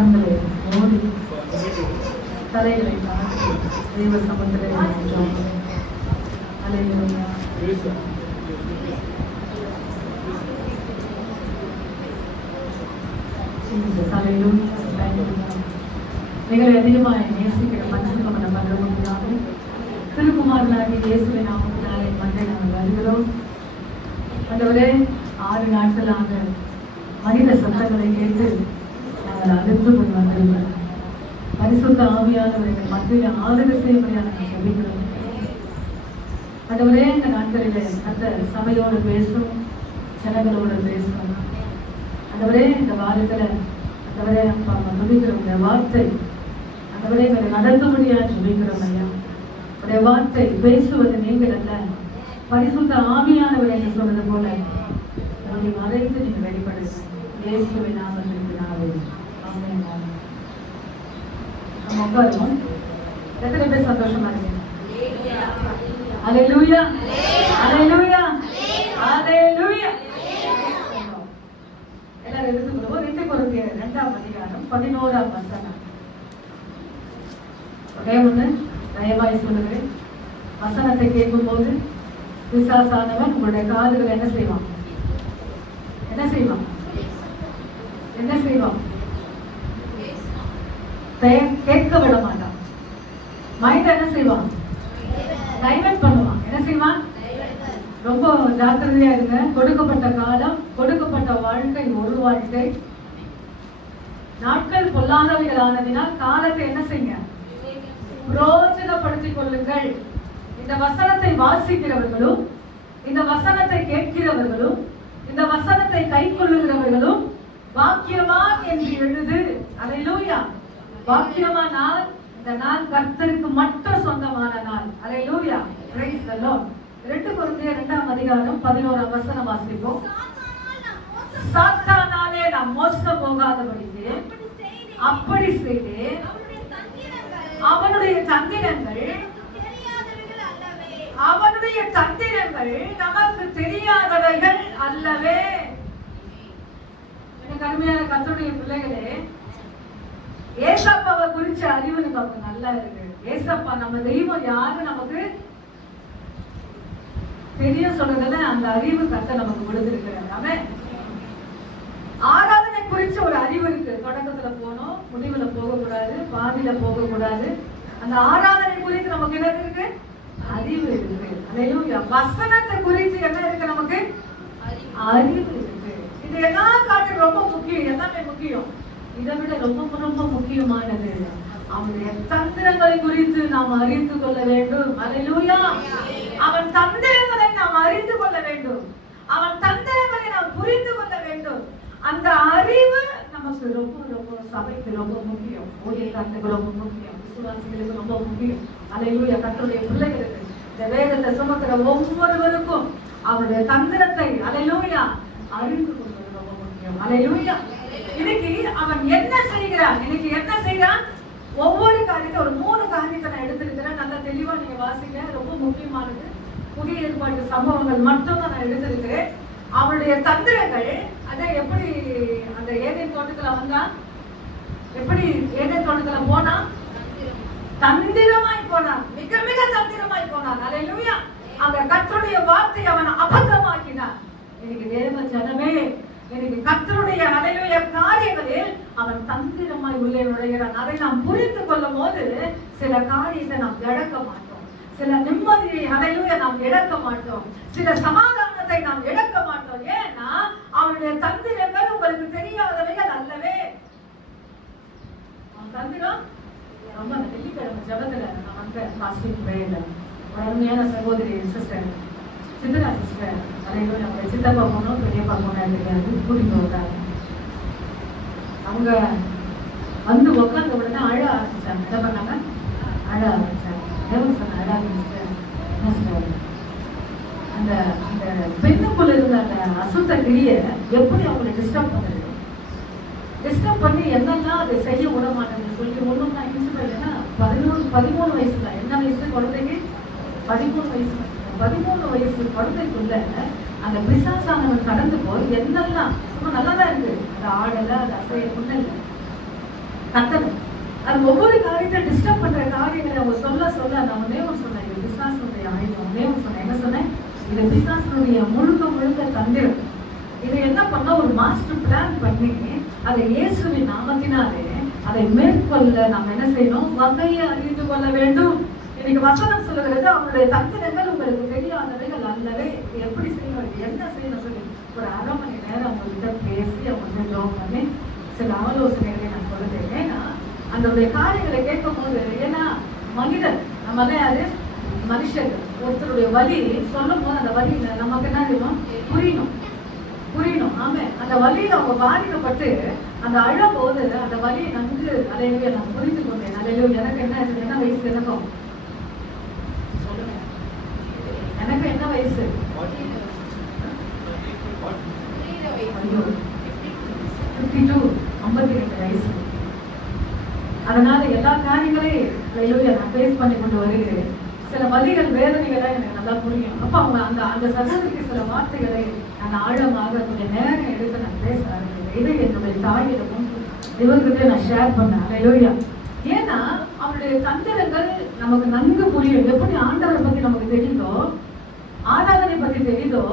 கண்களை மூடி தலைகளை தாழ்த்தி தெய்வ சமுத்திரை அல்லேலூயா. மிக அதிகமாக நேசிக்கிற பஞ்சமுக நம்ம பண்றோம். திருக்குமாரனாகிய இயேசுவின் நாமத்தினாலே மண்டை நாங்கள் வருகிறோம். ஆண்டவரே, 6 நாட்களாக மனித சத்தங்களை கேட்டு நாங்கள் அதிர்ந்து கொண்டு வந்திருக்கிறோம். பரிசுத்த ஆவியானவர்கள் மத்தியில் ஆதரவு செய்யும்படியாக நாங்கள் ஜெபிக்கிறோம். ஆண்டவரே, இந்த நாட்களிலே அந்த சபையோடு பேசும், ஜனங்களோடு பேசும். ஆண்டவரே, இந்த வாரத்துல ஆண்டவரே அப்பா துதிக்கிற உடைய வார்த்தை ஆண்டவரே எங்களை நடத்தும்படியாக ஜெபிக்கிறோம் ஐயா. உடைய வார்த்தை பேசுவது நீங்கள் அல்ல, பரிசுத்த ஆவியானவர் என்று சொன்னது போல உங்களை மறைத்து நீங்க வெளிப்படுங்க. இயேசுவின் நாமத்தில் ஆமென். நம்ம உட்காருவோம். எத்தனை பேர் சந்தோஷமா இருக்கீங்க? அல்லேலூயா, அல்லேலூயா, அல்லேலூயா. எல்லாரும் எடுத்துக்கொள்வோம். 2 கொரிந்தியர் 2ஆம் அதிகாரம் 11ஆம் வசனம். ஒரே ஒன்று தயவாய் சொல்லுகிறேன். வசனத்தை கேட்கும் போது பிசாசானவன் உங்களுடைய காதுகளை என்ன செய்வான்? என்ன செய்வான்? என்ன செய்வான்? கேட்க விட மாட்டான். மைண்ட் என்ன செய்வான்? டைவர்ட் பண்ணுவான். என்ன செய்வான்? ரொம்ப ஜாக்கிரதையா இருங்க. கொடுக்கப்பட்ட காலம், கொடுக்கப்பட்ட வாழ்க்கை ஒரு வாழ்க்கை. நாட்கள் பொல்லாதவைகள் ஆனதினால் காலத்தை என்ன செய்யுங்க? பிரயோஜனப்படுத்திக் கொள்ளுங்கள். இந்த வசனத்தை வாசிக்கிறவர்களும், இந்த வசனத்தை கேட்கிறவர்களும், இந்த வசனத்தை கை கொள்ளுகிறவர்களும் பாக்கியவான் என்று எழுது. அல்லேலூயா. பாக்கியமான நாள், இந்த நாள் கர்த்தருக்கு மட்டும் சொந்தமான நாள். அல்லேலூயா. Price the Lord. 2 கொரிந்தியர் 2ஆம் அதிகாரம் 11ஆம் வசனம் வாசிப்போம். சாத்தானாலே நாம் மோசம் போகாதபடிக்கு அப்படி செய்து அவனுடைய தந்திரங்கள் நமக்கு தெரியாதவைகள் அல்லவே. எனக்கு அருமையான கர்த்தருடைய பிள்ளைகளே, ஏசப்பாவை குறிச்ச அறிவு நமக்கு நல்லா இருக்கு. ஏசப்பா நம்ம தெய்வம் யாரு நமக்கு தெரிய சொல்றதுல அந்த அறிவு கர்த்தர் நமக்கு கொடுத்திருக்கிறார். ஆமென். ஆராதனை குறிச்ச ஒரு அறிவு இருக்கு. தொடக்கத்துல போனோம், முடிவுல போகக்கூடாது, பாதியில போகக்கூடாது. அந்த ஆராதனை குறித்து நமக்கு என்ன இருக்கு? அறிவு இருக்கு. அல்லேலூயா. வசனத்தை குறித்து என்ன இருக்கு? நமக்கு அறிவு இருக்கு. இது எல்லாம் காட்டு ரொம்ப முக்கியம். எல்லாமே முக்கியம். இதை விட ரொம்ப ரொம்ப முக்கியமானது அவனுடைய தந்திரங்களை குறித்து நாம் அறிந்து கொள்ள வேண்டும். அல்லேலூயா. அவன் தந்திரங்களை நாம் அறிந்து கொள்ள வேண்டும். அவன் தந்திரங்களை நாம் புரிந்து கொள்ள வேண்டும். அந்த அறிவு நமக்கு ரொம்ப ரொம்ப சபைக்கு ரொம்ப முக்கியம். ஊழியர்களுக்கு ரொம்ப முக்கியம். விசுவாசிகளுக்கு ரொம்ப முக்கியம். அல்லேலூயா. கர்த்தருடைய பிள்ளைகளுக்கு, இந்த வேதத்தை சுமக்கிற ஒவ்வொருவருக்கும் அவருடைய தந்திரத்தை அல்லேலூயா அறிந்து கொள்வது ரொம்ப முக்கியம். அல்லேலூயா. இன்னைக்கு அவன் என்ன செய்கிறான்? இன்னைக்கு என்ன செய்யறான்? ஒவ்வொரு காரியத்தை ஒரு 3 காரியத்தை நான் எடுத்திருக்கிறேன். நல்லா தெளிவா நீங்க வாசிங்க. ரொம்ப முக்கியமானது. புதிய ஏற்பாட்டு சம்பவங்கள் மட்டும் தான் நான் எடுத்திருக்கிறேன். அவனுடைய தந்திரங்கள் அதான் எப்படி அந்த ஏதேன் தோட்டத்துல வந்தா, எப்படி ஏதேன் தோட்டத்துல போனா? தந்திரமாய் போனான். மிக மிக தந்திரமாய் போனான். அல்லேலூயா. அந்த கர்த்தருடைய வார்த்தை அவன் அபத்தமாக்கினான். எனக்கு தேவ ஜனமே, எனக்கு கர்த்தருடைய அல்லேலூயா காரியங்களில் அவன் தந்திரமாய் உள்ளே நுழைகிறான். அதை நாம் புரிந்து கொள்ளும் போது சில காரியத்தை நாம் இழக்க மாட்டோம். சில நிம்மதியை அல்லேலூயா நாம் இழக்க மாட்டோம். சில சமாதானத்தை நாம் இழக்க மாட்டோம். ஏன்னா அவனுடைய தந்திரங்கள் உங்களுக்கு தெரியாதவைகள் அல்லவே. அவன் தந்திரம் ரொம்ப வெள்ளிக்கிழமை ஜபத்துல நான் வந்து பாஸ்டிங் பிரேயர்ல ஒரு அருமையான சகோதரி சிஸ்டர் சித்ரா சிஸ்டர் அல்லேலூயா. நம்ம சித்தப்பா போனோம், பெரியப்பா போனோம் தெரியாது, கூட்டிட்டு வந்தாங்க. அவங்க வந்து உட்கார்ந்த உடனே அழ ஆரம்பிச்சாங்க. என்ன பண்ணாங்க? அழ ஆரம்பிச்சாங்க. தேவன் சொன்ன அழ ஆரம்பிச்சிட்டேன். அந்த அந்த பெண்ணுக்குள்ள இருந்த அந்த அசுத்த கிரியை எப்படி அவங்களை டிஸ்டர்ப் பண்ணுது, டிஸ்டர்ப் பண்ணி என்னெல்லாம் அதை செய்ய விட மாட்டேங்குது சொல்லி ஒன்றும் நான் இன்ஸ்பைர்னா 13 வயசு தான். என்ன வயசு குழந்தைக்கு? 13 வயசு. 13 வயசு குழந்தைக்குள்ள அந்த பிசாசானவன் கடந்து போய் என்னெல்லாம் சும்மா நல்லா தான் இருக்கு. அது ஆடலை, அது அசைய முன்னல்ல. கத்தணும். அது ஒவ்வொரு காரியத்தை டிஸ்டர்ப் பண்ற காரியங்களை அவங்க சொல்ல நான் ஒன்னே ஒன்று சொன்னேன், இது பிசாசுடைய ஆயுதம். ஒன்னே ஒன்று சொன்னேன், என்ன சொன்னேன்? இது பிசாசுடைய முழுக்க தந்திரம். இதை என்ன பண்ண ஒரு மாஸ்டர் பிளான் பண்ணி அதை இயேசுவின் நாமத்தினாலே அதை மேற்கொள்ள நாம் என்ன செய்யணும்? வகையை அறிந்து கொள்ள வேண்டும். இன்னைக்கு வசனம் சொல்லுகிறது, அவருடைய தந்திரங்கள் உங்களுக்கு தெரியாதவைகள் அல்லவே. எப்படி செய்யணும், என்ன செய்யணும் சொல்லி ஒரு அரை மணி நேரம் அவங்ககிட்ட பேசி அவங்க ஜாப் பண்ணி சில ஆலோசனைகளை நான் கொடுத்தேன். ஏன்னா அந்த காரியங்களை கேட்கும் போது, ஏன்னா மனிதன் நம்ம யாரு? மனுஷர்கள். ஒருத்தருடைய வலி சொல்லும் போது அந்த வலியில நமக்கு என்ன தெரியும்? புரியணும். ஆமே, அந்த வலியில அவங்க பாதிக்கப்பட்டு அந்த அழும் போது அந்த வலியை நன்கு அலையிலேயே நான் புரிந்து கொண்டேன். அலையிலும் எனக்கு என்ன வயசு? எனக்கும் சொல்லுங்க, எனக்கு என்ன வயசு? 52 வயசு. அதனால எல்லா காரியங்களையும் நான் ஃபேஸ் பண்ணி கொண்டு வருகிறேன். சில வலிகள் வேதனைகளை எனக்கு நல்லா புரியும். அப்ப அவங்க அந்த சகோதரிக்கு சில வார்த்தைகளை நான் ஆழமாக கொஞ்சம் நேரம் எடுத்து நான் பேச ஆரம்பிக்கிறேன். இதை என்னுடைய தாயிடமும் இவர்கிட்ட நான் ஷேர் பண்ணேன். அல்லேலூயா. ஏன்னா அவருடைய தந்திரங்கள் நமக்கு நன்கு புரியும். எப்படி ஆண்டவரை பத்தி நமக்கு தெரியுதோ, ஆராதனை பத்தி தெரியுதோ,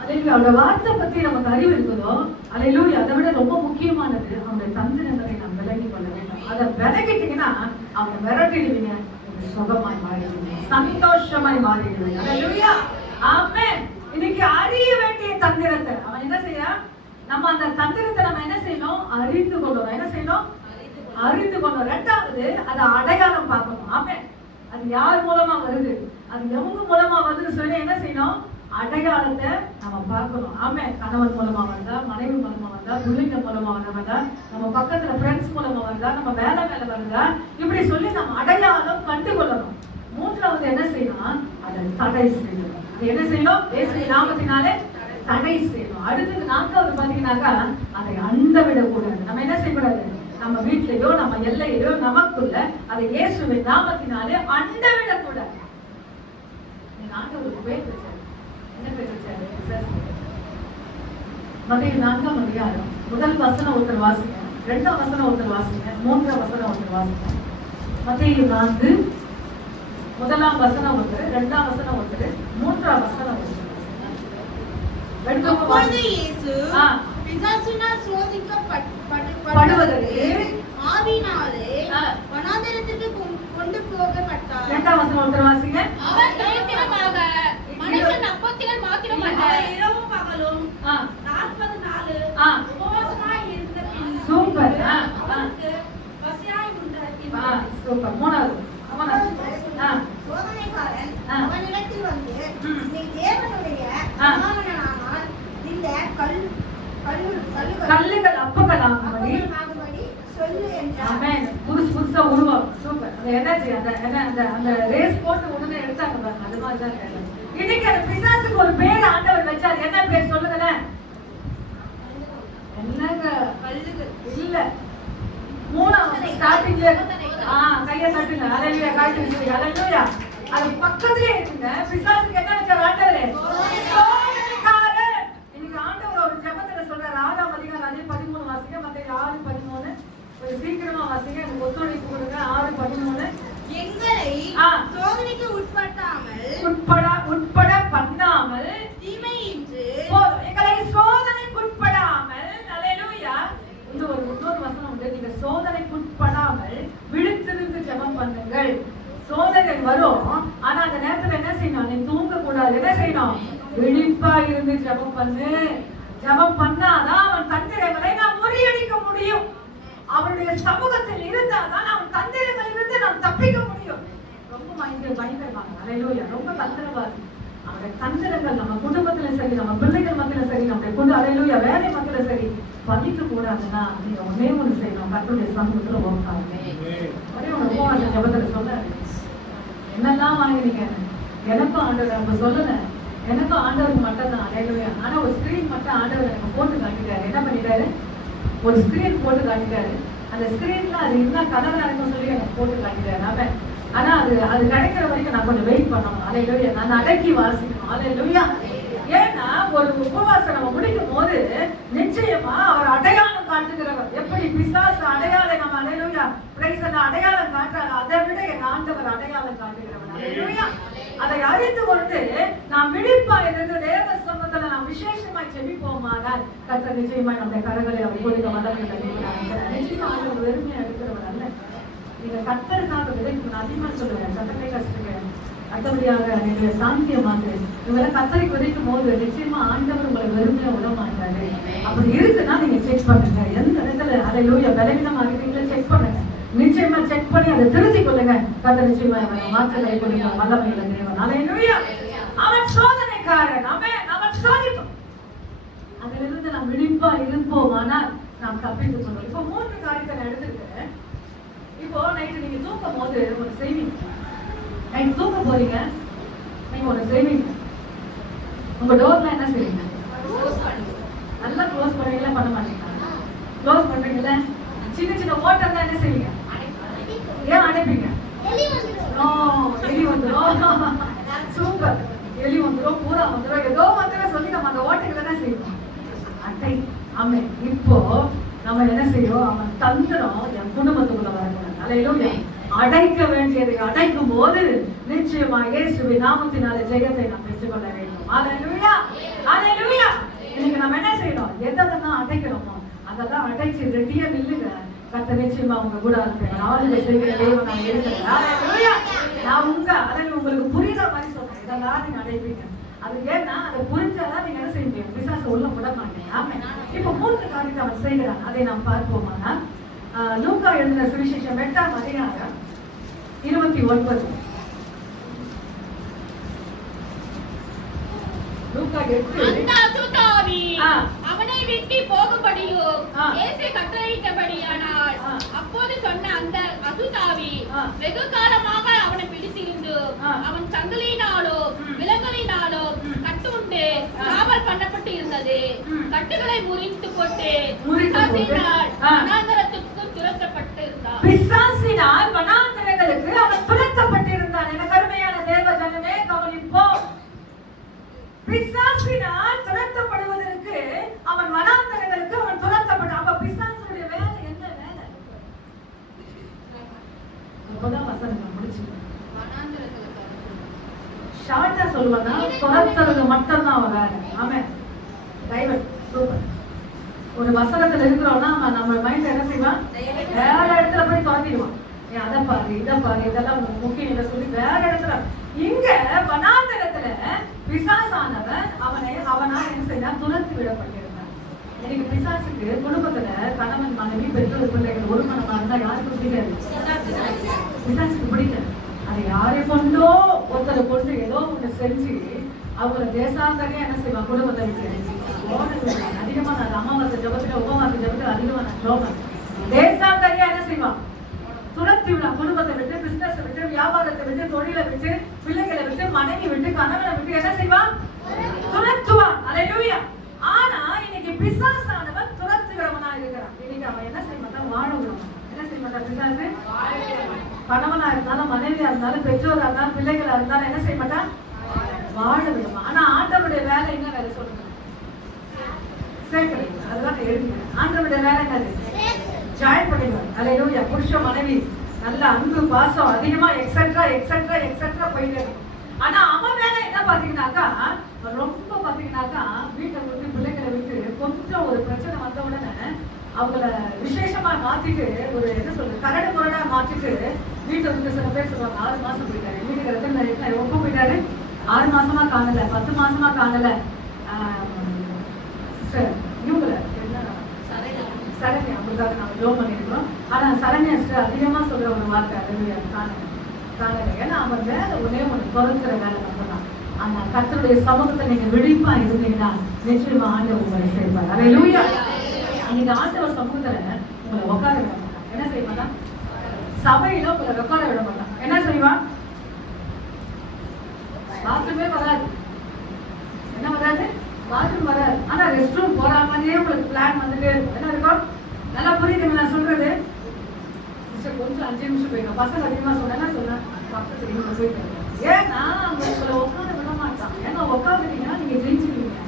அல்லேலூயா, அவருடைய வார்த்தை பத்தி நமக்கு அறிவு இருக்குதோ, அல்லேலூயா, அதை விட ரொம்ப முக்கியமானது அவருடைய தந்திரங்களை நாம் விலகி கொள்ள வேண்டும். அதை விலகிட்டீங்கன்னா அவங்க விரட்டிடுவீங்க, சுகமாய் மாறிடுவீங்க, சந்தோஷமாய் மாறிடுவீங்க. அல்லேலூயா, ஆமென். இன்னைக்கு அறிய வேண்டிய தந்திரத்தை அவன் என்ன செய்ய? நம்ம அந்த தந்திரத்தை நம்ம என்ன செய்யணும்? அறிந்து கொள்ளணும். என்ன செய்யணும்? அறிந்து கொள்ளணும். ரெண்டாவது, அதை அடையாளம் பார்க்கணும். ஆமென். அது யார் மூலமா வருது, அது எவங்க மூலமா வருதுன்னு சொல்லி என்ன செய்யணும்? அடையாளத்தை நம்ம பார்க்கணும். ஆமென். கணவன் மூலமா வந்தா, மனைவி மூலமா வந்தா, பிள்ளைங்க மூலமா வந்தா, நம்ம பக்கத்துல ஃப்ரெண்ட்ஸ் மூலமா வந்தா, நம்ம மேல வருதா, இப்படி சொல்லி நம்ம அடையாளம் கண்டுகொள்ளணும். மூன்றாவது என்ன செய்யணும்? அதை தடை செய்யணும். என்ன செய்யணும்? இயேசுவின் நாமத்தினாலே தடை செய்யணும். அடுத்தது நான்காவது பாத்தீங்கன்னாக்கா, அதை அண்ட விடக்கூடாது. நம்ம என்ன செய்யக்கூடாது? நம்ம வீட்லயோ நம்ம எல்லையிலோ நமக்குள்ள அதை இயேசுவின் நாமத்தினாலே அண்ட விடக்கூடாது. ஆண்டவருக்கு பேர் வச்சாரு. என்ன பேர் வச்சாரு? மத்தேயு 4ஆம் அதிகாரம் முதல் வசனம் ஒருத்தர் வாசிங்க, 2ஆம் வசனம் ஒருத்தர் வாசிங்க, 3ஆம் வசனம் ஒருத்தர் வாசிங்க. மத்தேயு 4 முதலாம் வசனம் ஒருத்தர், 2ஆம் வசனம் ஒருத்தர், 3ஆம் வசனம் ஒருத்தர். அப்பொழுது இயேசு பிசாசினால் சோதிக்கப்படுவதற்கு ஆவியினாலே வனாந்தரத்துக்கு கொண்டு போகப்பட்டார். 2ஆம் வசனம் ஒருத்தர் வாசிங்க. அவர் நிமித்தமாக மனுஷன் அப்பத்தினால் மாத்திரமல்ல, இரவும் பகலும் 40 நாள் உபவாசமாய் இருந்த பின் சூப்பர். அவருக்கு பசியாய் உண்டாக்கி. சூப்பர். மூணாவது சோதனைக்காரன் அவனிடத்தில் வந்து, நீ தேவனுடைய குமாரனானால் இந்த கல்லுகள் அப்பங்களாகும்படி சொல்லு என்றார். ஆமென். புதுசா உருவம். சூப்பர். அது என்னாச்சு? அந்த ரேஸ் போட்டு உடனே எடுத்தாங்க பாருங்க, அது மாதிரி தான் கேள்வி. இன்னைக்கு அந்த பிசாசுக்கு ஒரு பேர் ஆண்டவர் வச்சார். என்ன பேர் சொல்லுங்களேன்? என்னங்க? கல்லுகள் இல்ல. மூணாவது ஸ்டார்டிங்ல கையை தட்டுங்க. அல்லேலூயா. காய்ச்சல் சொல்லி அல்லேலூயா. அது பக்கத்திலே இருக்குங்க. பிசாசுக்கு என்ன வச்சார் ஆண்டவரே? சோதனைக்காரன். இன்னைக்கு ஆண்டவர் ஒரு ஜெபத்துல சொல்றாரு. 6ஆம் அதிகாரம் அதே 13 வாசிங்க. மத்தேயு 6:13. ஒரு சீக்கிரமா வாசிங்க, எனக்கு ஒத்துழைப்பு கொடுங்க. 6:13. எங்களை சோதனைக்கு உட்பட பண்ணாமல் தீமையின்றி எங்களை சோதனைக்கு உட்படாமல். அல்லேலூயா. இன்னொரு வசனம் உண்டு. நீங்க சோதனைக்கு உட்படாமல் விழித்திருந்து ஜெபம் பண்ணுங்கள். சோதனை வரும், ஆனா அந்த நேரத்துல என்ன செய்யணும்? நீ தூங்க கூடாது. என்ன செய்யணும்? விழிப்பா இருந்து ஜெபம் பண்ணு. ஜெபம் பண்ணாதான் அவன் தந்திரங்களை நாம் முறியடிக்க முடியும். அவனுடைய சமூகத்தில் இருந்தாதான் அவன் தந்திரங்களில் இருந்து நாம் தப்பிக்க முடியும். ரொம்ப பயங்கரமாக. அல்லேலூயா. ரொம்ப தந்திரவாதி. அவருடைய தந்திரங்கள் நம்ம குடும்பத்துல சரி, நம்ம பிள்ளைகள் மத்தியில சரி, நம்முடைய அல்லேலூயா வேலை மத்தியில சரி பதிக்க கூடாதுன்னா நீங்க ஒன்னே ஒண்ணு செய்யணும். கர்த்தருடைய சமூகத்துல உட்காருங்க. ஒரே ஒரு உபவாச ஜெபத்துல சொல்ல, என்னெல்லாம் வாங்கினீங்க? எனக்கும் ஆண்டவர் நம்ம சொல்லல, எனக்கும் ஆண்டவருக்கு மட்டும் தான். அல்லேலூயா. ஆனா ஒரு ஸ்கிரீன் மட்டும் ஆண்டவர் எனக்கு போட்டு காட்டிட்டாரு. என்ன பண்ணிட்டாரு? ஒரு ஸ்கிரீன் போட்டு காட்டிட்டாரு. அந்த ஸ்கிரீன்ல அது என்ன கனவா இருக்குன்னு சொல்லி எனக்கு போட்டு காட்டிட்டாரு. ஆனா அது கிடைக்கிற வரைக்கும் நான் கொஞ்சம் வெயிட் பண்ணணும். அல்லேலூயா. நான் அடக்கி வாசிக்கணும். அல்லேலூயா. ஏன்னா ஒரு உபவாசம் நம்ம முடிக்கும் போது நிச்சயமா அவர் அடையாளம் காட்டுகிறவர். எப்படி பிசாசு அடையாளம் நம்ம அடையாளம் காட்டுறாங்க, அதை விட என் ஆண்டவர் அடையாளம் காட்டுகிறவர். அல்லேலூயா. அதை அறிந்து கொண்டு நாம் விழிப்பா இருந்து தேவ சமூகத்துல நாம் விசேஷமாய் ஜெபிப்போமானால் கர்த்தர் நிச்சயமாய் நம்முடைய கரங்களை அவர் கொடுக்க வல்லமையுள்ள தேவனாக நிச்சயமா ஆண்டவர் வெறுமையா இருக்கிறவர் அல்ல. நீங்க கர்த்தருக்காக விதைக்கணும். அதிகமா சொல்லுவேன், சட்டத்தை கஷ்டங்க அடுத்தபடியாக நீங்க சாந்தியமாக இவங்களை கத்தரை விதைக்கும் போது நிச்சயமா ஆண்டவர் உங்களை வெறுமையா விட மாட்டாரு. அப்படி இருக்குன்னா நீங்க செக் பண்ணுங்க, எந்த இடத்துல அல்லேலூயா பலவீனமா இருக்கீங்களோ செக் பண்ணுங்க. நிச்சயமா செக் பண்ணி அதை திருத்திக் கொள்ளுங்க. கர்த்தர் நிச்சயமா மாற்றங்களை கொடுக்க வல்லமையுள்ள தேவன். அல்லேலூயா. அவன் சோதனைக்காரன், அவன் சோதிப்பான். அதிலிருந்து நாம் விழிப்பா இருப்போம், ஆனால் நாம் தப்பித்துக் கொள்வோம். இப்போ 3 காரியத்தை நான் எடுத்துருக்கேன். இப்போ நைட்டு நீங்க தூக்கும் போது ஒரு செய்வீங்க, நைட்டு தூக்க போறீங்க, நீங்க ஒரு செய்வீங்க. உங்க டோர்ல என்ன செய்வீங்க? நல்லா க்ளோஸ் பண்ணுவீங்களா பண்ண மாட்டீங்களா? க்ளோஸ் பண்றீங்களா? சின்ன சின்ன ஓட்டம் தான் என்ன செய்வீங்க? ஏன் அடைப்பீங்க? எலி வந்துடும், சூப்பர், எலி வந்துடும், பூரா வந்துடும், ஏதோ வந்துடும் சொல்லி நம்ம அந்த ஓட்டைகளை என்ன செய்வோம்? அட்டை. ஆமே. இப்போ நம்ம என்ன செய்யும்? அவன் தந்திரம் என் குடும்பத்துக்குள்ள வரக்கூடாது. அல்லேலூயா. அடைக்க வேண்டியதை அடைக்கும் போது நிச்சயமா இயேசுவின் நாமத்தினாலே ஜெயத்தை நாம் பெற்றுக்கொள்ள வேண்டும். அல்லேலூயா. அல்லேலூயா. இன்னைக்கு நம்ம என்ன செய்யணும்? எதெல்லாம் அடைக்கிறோமோ அதெல்லாம் அடைச்சு ரெடியா நில்லுங்க. கர்த்தர் நிச்சயமா உங்க கூட இருப்பேன். ஆளுகை செய்கிற தேவன் நான் இருக்கிறேன். அல்லேலூயா. நான் உங்களுக்கு புரியுற மாதிரி சொல்றேன். இதெல்லாம் நீங்க அடைப்பீங்க. அது ஏன்னா அதை புரிஞ்சாதான் நீங்க என்ன செய்வீங்க? பிசாசு உள்ள விட மாட்டீங்க. ஆமே. இப்ப 3 காரியத்தை அவன் செய்கிறான். அதை நாம் பார்ப்போமானா லூக்கா எழுதின சுவிசேஷம் 8ஆம் அதிகாரம் 29. லூக்கா 8 அவனை விட்டு போகும்படியும் இயேசு கட்டளையிட்டபடியானால் அப்போது சொன்ன அந்த அசுத்தாவி வெகு காலமாக அவனை பிடித்திருந்து அவன் சங்கிலியினாலோ விலங்குகளினாலோ கட்டுண்டு காவல் பண்ணப்பட்டு இருந்தது. கட்டுகளை முறித்து போட்டு வனாந்தரத்துக்கு துரத்தப்பட்டு இருந்தான். பிசாசினால் வனாந்தரங்களுக்கு அவன் துரத்தப்பட்டிருந்தான். என கருமையான தேவ ஜனமே கவனிப்போம். பிசாசினால் துரத்தப்படுவதற்கு அவன் வனாந்தரங்களுக்கு அவன் துரத்தப்பட்டான். அப்ப பிசாசுடைய வேலை என்ன வேலை? அப்பதான் வசனம் முடிச்சுக்கணும். ஷார்ட்டா சொல்லுவாங்க, துரத்துறது மட்டும்தான் அவன் வேலை. ஆமே. டைவர்ட். சூப்பர். ஒரு வசனத்துல இருக்கிறோம்னா நம்ம மைண்ட் என்ன செய்வான்? வேற இடத்துல போய் துரத்திடுவான். அதை பாரு, இதை பாரு, இதெல்லாம் முக்கியம் இல்லை சொல்லி வேற இடத்துல. இங்க வனாந்தரத்துல பிசாசானவன் அவனா என்ன செய்யலாம்? துரத்தி விடப்பட்டிருந்தான். இன்னைக்கு பிசாசுக்கு குடும்பத்துல கணவன் மனைவி பெற்றோர் பிள்ளைகள் ஒரு மனமா இருந்தா யாருக்கும் பிடிக்காது. பிசாசுக்கு பிடிக்காது. அதை யாரை கொண்டோ ஒருத்தரை கொண்டு ஏதோ ஒண்ணு செஞ்சு அவங்கள தேசாந்தரையா என்ன செய்வான்? குடும்பத்தை விட்டு அதிகமா நான் அமாவாசை ஜபத்துல உபவாச ஜபத்துல அதிகமா நான் ஜோபன் தேசாந்தரையா என்ன செய்வான்? துரத்தி விடா. குடும்பத்தை விட்டு, பிசினஸ் விட்டு, வியாபாரத்தை விட்டு, தொழிலை விட்டு, பிள்ளைகளை விட்டு, மனைவி விட்டு, கணவனை விட்டு என்ன செய்வான்? துரத்துவான். அல்லேலூயா. ஆனா இன்னைக்கு பிசாசானவன் துரத்துகிறவனா இருக்கிறான். இன்னைக்கு அவன் என்ன செய்ய மாட்டான்? வாழ விடுவான். என்ன செய்ய மாட்டான் பிசாசு? கணவனா இருந்தாலும், மனைவியா இருந்தாலும், பெற்றோரா இருந்தாலும், பிள்ளைகளா இருந்தாலும் என்ன செய்ய மாட்டான்? வாழ விடுவான். ஆனா ஆண்டவருடைய வேலை என்ன வேலை சொல்லுங்க? சேர்க்கிறது. அதுதான் எழுதுங்க. ஆண்டவருடைய வேலை என்னது? ஜாயின் பண்ணிடுவார். அல்லேலூயா. புருஷ மனைவி நல்ல அன்பு பாசம் அதிகமா எக்ஸெட்ரா எக்ஸெட்ரா எக்ஸெட்ரா போயிட்டு. ஆனா அவன் வேலை என்ன பாத்தீங்கன்னாக்கா ரொம்ப பாத்தீங்கன்னாக்கா வீட்டை விட்டு பிள்ளைகளை விட்டு கொஞ்சம் ஒரு பிரச்சனை வந்த உடனே அவங்கள விசேஷமா மாத்திட்டு ஒரு என்ன சொல்றது கரடு முரடா மாத்திட்டு வீட்டை விட்டு சில பேர் சொல்லுவாங்க 6 மாசம் போயிட்டாரு வீட்டுக்கு ஒப்பு போயிட்டாரு 6 மாசமா காணல 10 மாசமா காணல. இவங்கள சரண்யா அவங்களுக்காக நம்ம ஜோம் பண்ணிருக்கிறோம். ஆனா சரண்யா அதிகமா சொல்ற ஒரு வார்த்தை காணல. ஏன்னா அவன் வேலை ஒன்னே ஒண்ணு பொறுக்கிற வேலை மட்டும்தான். அந்த கர்த்தருடைய சமூகத்தை நீங்க விழிப்பா இருந்தீங்கன்னா நிச்சயமா ஆண்டவர் உங்களை சேர்ப்பார். அல்லேலூயா. நீங்க ஆண்டவர் சமூகத்துல உங்களை உட்கார விட மாட்டான். என்ன செய்ய மாட்டான்? சபையில உங்களை உட்கார விட மாட்டான். என்ன செய்வான்? பாத்ரூமே வராது. என்ன வராது? பாத்ரூம் வராது. ஆனா ரெஸ்ட் ரூம் போற மாதிரியே உங்களுக்கு பிளான் வந்துட்டே இருக்கும். என்ன இருக்கும்? நல்லா புரியுதுங்க நான் சொல்றது? கொஞ்சம் 5 நிமிஷம் போயிடும். பசங்க அதிகமா சொன்னா பக்கத்துல இவங்க போயிட்டு ஏன்னா உங்களை உட்காந்து விட மாட்டான். ஏன்னா உட்காந்துட்டீங்கன்னா நீங்க ஜெயிச்சுருவீங்க.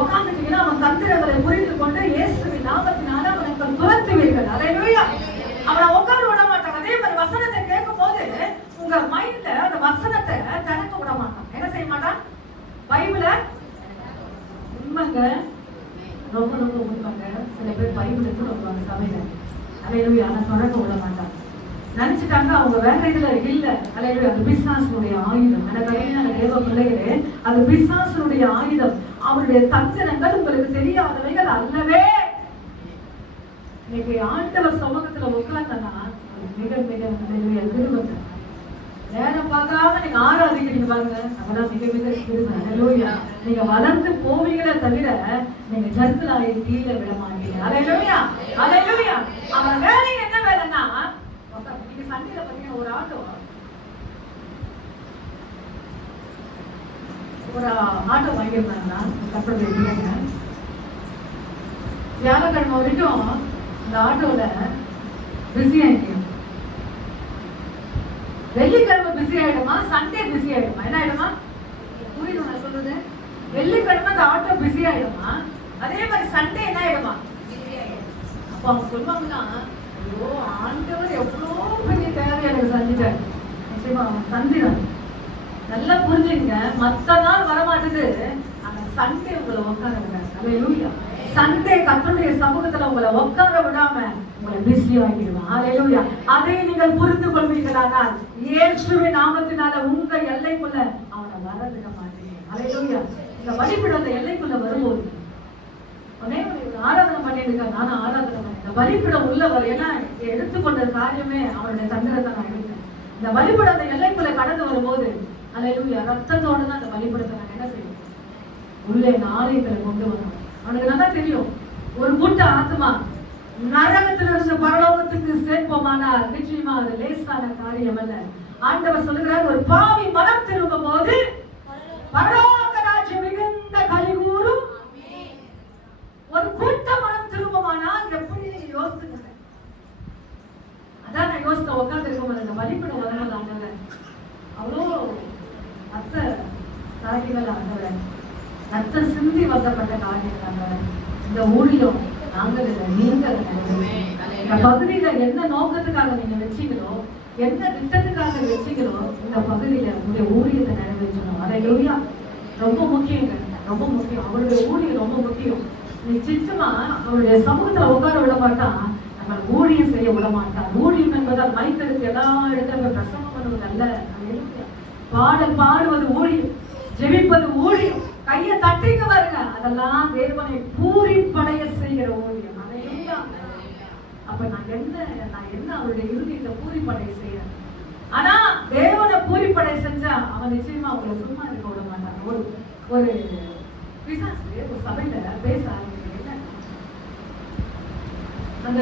உட்காந்துட்டீங்கன்னா அவன் தந்திரங்களை புரிந்து கொண்டு இயேசுவின் நாமத்தினால அவனை துரத்துவீர்கள். அல்லேலூயா. அவனை உட்கார விட மாட்டாங்க. அதே மாதிரி யாருங்க ரொம்ப ரொம்ப உண்மைங்க. சில பேர் பைபிள் கூட வருவாங்க சபையில, அல்லேலூயா, ஆனா தொடர்பு விட மாட்டாங்க. நினைச்சிட்டாங்க அவங்க வேற இதுல இல்ல. அல்லேலூயா, அது பிசாசுடைய ஆயுதம். எனக்கு தேவ பிள்ளைகளே, அது பிசாசுடைய ஆயுதம். அவருடைய தந்திரங்கள் உங்களுக்கு தெரியாதவைகள் அல்லவே. இன்னைக்கு ஆண்டவர் சமூகத்துல உட்கார்ந்தனா மிக மிக கிருபை. நேரம் பார்க்காம நீங்க ஆராதிக்கிறீங்க பாருங்க, அதெல்லாம் மிக மிக கிருபை. அல்லேலூயா. நீங்க வளர்ந்து போவீங்களே தவிர நீங்க ஜர்க்கலாயை கீழே விட மாட்டீங்க. அல்லேலூயா, அல்லேலூயா. அவன் வேலை என்ன வேலைன்னா, நீங்க சண்டையில பாத்தீங்கன்னா ஒரு ஆட்டோ வாங்கியிருந்தாங்கன்னா கப்பல் வைக்கிறாங்க. வியாழக்கிழமை வரைக்கும் இந்த ஆட்டோல பிஸி ஆயிடும். வெள்ளிக்கிழமை பிஸி ஆயிடுமா, சண்டே பிஸி ஆயிடுமா? என்ன ஆயிடுமா? புரியுது நான் சொல்றது? வெள்ளிக்கிழமை அந்த ஆட்டோ பிஸி ஆயிடுமா, அதே மாதிரி சண்டே என்ன ஆயிடுமா? அப்ப அவங்க சொல்லுவாங்கன்னா, ஐயோ ஆண்டவர் எவ்வளோ பெரிய தேவை எனக்கு செஞ்சுட்டாரு. நிச்சயமா அவன் தந்திரம் நல்லா புரிஞ்சுங்க. மத்த நாள் வரமாட்டது, அந்த சண்டே உங்களை உட்கார விடாது. அல்லேலூயா. சண்டே கர்த்தருடைய சமூகத்துல உங்களை உட்கார விடாம உங்களை பிஸி ஆகிடுவான். அல்லேலூயா. அதை நீங்கள் புரிந்து கொள்வீர்களானால் இயேசுவின் நாமத்தினால உங்க எல்லைக்குள்ள அவனை வர விட மாட்டீங்க. அல்லேலூயா. இந்த பலிபீடம் அந்த எல்லைக்குள்ள வரும்போது ஆராதனை பண்ணிட்டு நானும் ஆராதனை பண்ணேன். இந்த பலிபீடம் உள்ளவர் ஏன்னா எடுத்துக்கொண்ட காரியமே அவருடைய தந்திரத்தை நான் எடுத்தேன். இந்த பலிபீடம் அந்த எல்லைக்குள்ள கடந்து வரும்போது அல்லேலூயா, ரத்தத்தோட தான் அந்த பலிபீடத்தை நாங்க என்ன செய்வோம், உள்ளே நாளைகளை கொண்டு வரோம். அவனுக்கு நல்லா தெரியும், ஒரு கூட்ட ஆத்மா நரகத்திலிருந்து பரலோகத்துக்கு சேர்ப்போமானால் நிச்சயமா அது லேசான காரியம் அல்ல. ஆண்டவர் சொல்லுகிறார், ஒரு பாவி மனம் திரும்பும் போது பரலோக ராஜ்யம் மிகுந்த கலிகூரும். ஒரு கூட்ட மனம் திரும்பமானால் எப்படி யோசிச்சுங்க. அதான் நான் யோசிக்க உட்கார்ந்து இருக்கும். அந்த பலிபீடம் வரும்போது ஆண்டவர் அவ்வளோ ரத்த காரியங்கள் ஆண்டவர், ரத்த சிந்தி வந்தப்பட்ட காரியங்கள் ஆண்டவர். இந்த ஊழியம் நாங்கள் இல்லை, நீங்க இந்த பகுதியில என்ன நோக்கத்துக்காக நீங்க வச்சீங்களோ, என்ன திட்டத்துக்காக வச்சீங்களோ, இந்த பகுதியில உங்களுடைய ஊழியத்தை நிறைவேற்றணும். அல்லேலூயா. ரொம்ப முக்கியங்க, ரொம்ப முக்கியம். அவருடைய ஊழியம் ரொம்ப முக்கியம். நிச்சயமா அவருடைய சமூகத்துல உட்கார விட மாட்டான், நம்ம ஊழியம் செய்ய விட மாட்டான். ஊழியம் என்பதால் மைக்கெடுத்து எல்லா இடத்துல பிரசங்கம் பண்ணுவது அல்ல. பாடல் பாடுவது ஊழியம், ஜெபிப்பது ஊழியம், கையை தட்டிக்க பாருங்க, அதெல்லாம் தேவனை பூரிப்படைய செய்கிற ஊழியம். அப்ப நான் என்ன அவருடைய இறுதியத்தை பூரிப்படைய செய்யறேன். ஆனா தேவனை பூரிப்படை செஞ்சா அவன் நிச்சயமா அவங்களை சும்மா இருக்க விட மாட்டான். ஒரு பிசாசு ஒரு சபையில பேச ஆரம்பிக்கிறேன். அந்த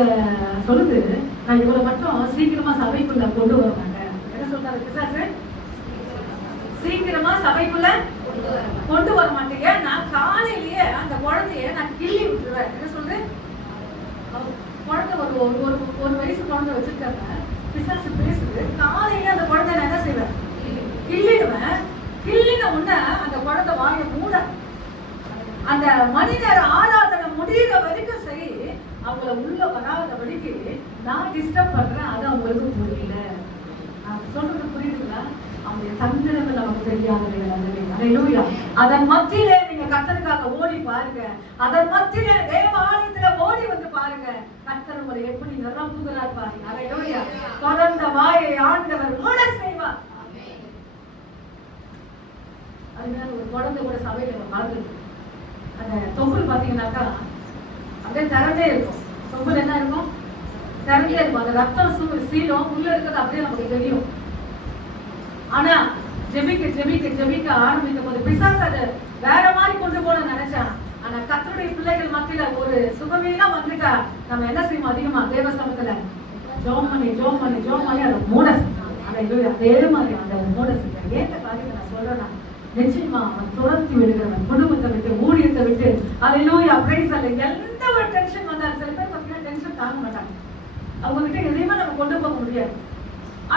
சொல்லுது, நான் இவளை மட்டும் சீக்கிரமா சபைக்குள்ள கொண்டு வர மாட்டேன். என்ன சொல்றாரு பிசாசு? சீக்கிரமா சபைக்குள்ள கொண்டு வர மாட்டேங்க. நான் காலையிலேயே அந்த குழந்தைய நான் கிள்ளி விட்டுருவேன். என்ன சொல்றேன்? குழந்தை ஒரு வயசு குழந்தை வச்சிருக்காங்க. பிசாசு பேசுது. காலையில அந்த குழந்தை நான் என்ன செய்வேன்? கிள்ளிடுவேன். கிள்ளின உடனே அந்த குழந்தை வாய மூட, அந்த மனிதர் ஆராதனை முடிகிற வரைக்கும் சரி, அவங்கள உள்ள வராதபடிக்கு நான் டிஸ்டர்ப் பண்றேன். அது அவங்களுக்கு புரியல. சொல்றது புரியுதுங்களா? அவங்களுடைய தந்திரங்கள் நமக்கு தெரியாதவைகள். அதன் மத்தியிலே நீங்க கர்த்தருக்காக ஓடி பாருங்க. அதன் மத்தியிலே தேவ ஆலயத்துல ஓடி வந்து பாருங்க. கர்த்தர் உங்களை எப்படி நிரப்புகிறார் பாருங்க. அல்லேலூயா. தொடர்ந்த வாயை ஆண்டவர் மூட செய்வார். அதனால ஒரு குழந்தை கூட சபையில மறந்து அந்த தொங்குல் பாத்தீங்கன்னாக்கா அப்படியே திறந்தே இருக்கும். தொங்குல் என்ன இருக்கும்? திறந்தே இருக்கும். அந்த ரத்தம் சீலம் உள்ள இருக்கிறது அப்படியே நமக்கு தெரியும். ஆனா ஜெபிக்க ஜெபிக்க ஜெபிக்க ஆரம்பிக்கும் போது பிசாசு அதை வேற மாதிரி கொண்டு போன நினைச்சான். ஆனா கர்த்தருடைய பிள்ளைகள் மத்தியில ஒரு சுகமேலாம் வந்துட்டா நம்ம என்ன செய்வோம்? அதிகமா தேவசமத்துல ஜோம் பண்ணி அதை மூட அதே மாதிரி அந்த மூட செஞ்சேன். ஏன் காரியத்தை நான் சொல்றேன்னா, நிச்சயமா அவன் துரத்தி விடுகிறவன், குடும்பத்தை விட்டு, ஊழியத்தை விட்டு. அல்லேலூயா, பிரைஸ் அல்ல. எந்த ஒரு டென்ஷன் வந்தாலும் சில பேர் பார்த்தீங்கன்னா டென்ஷன் தாங்க மாட்டாங்க. அவங்க கிட்ட எதையுமே நம்ம கொண்டு போக முடியாது.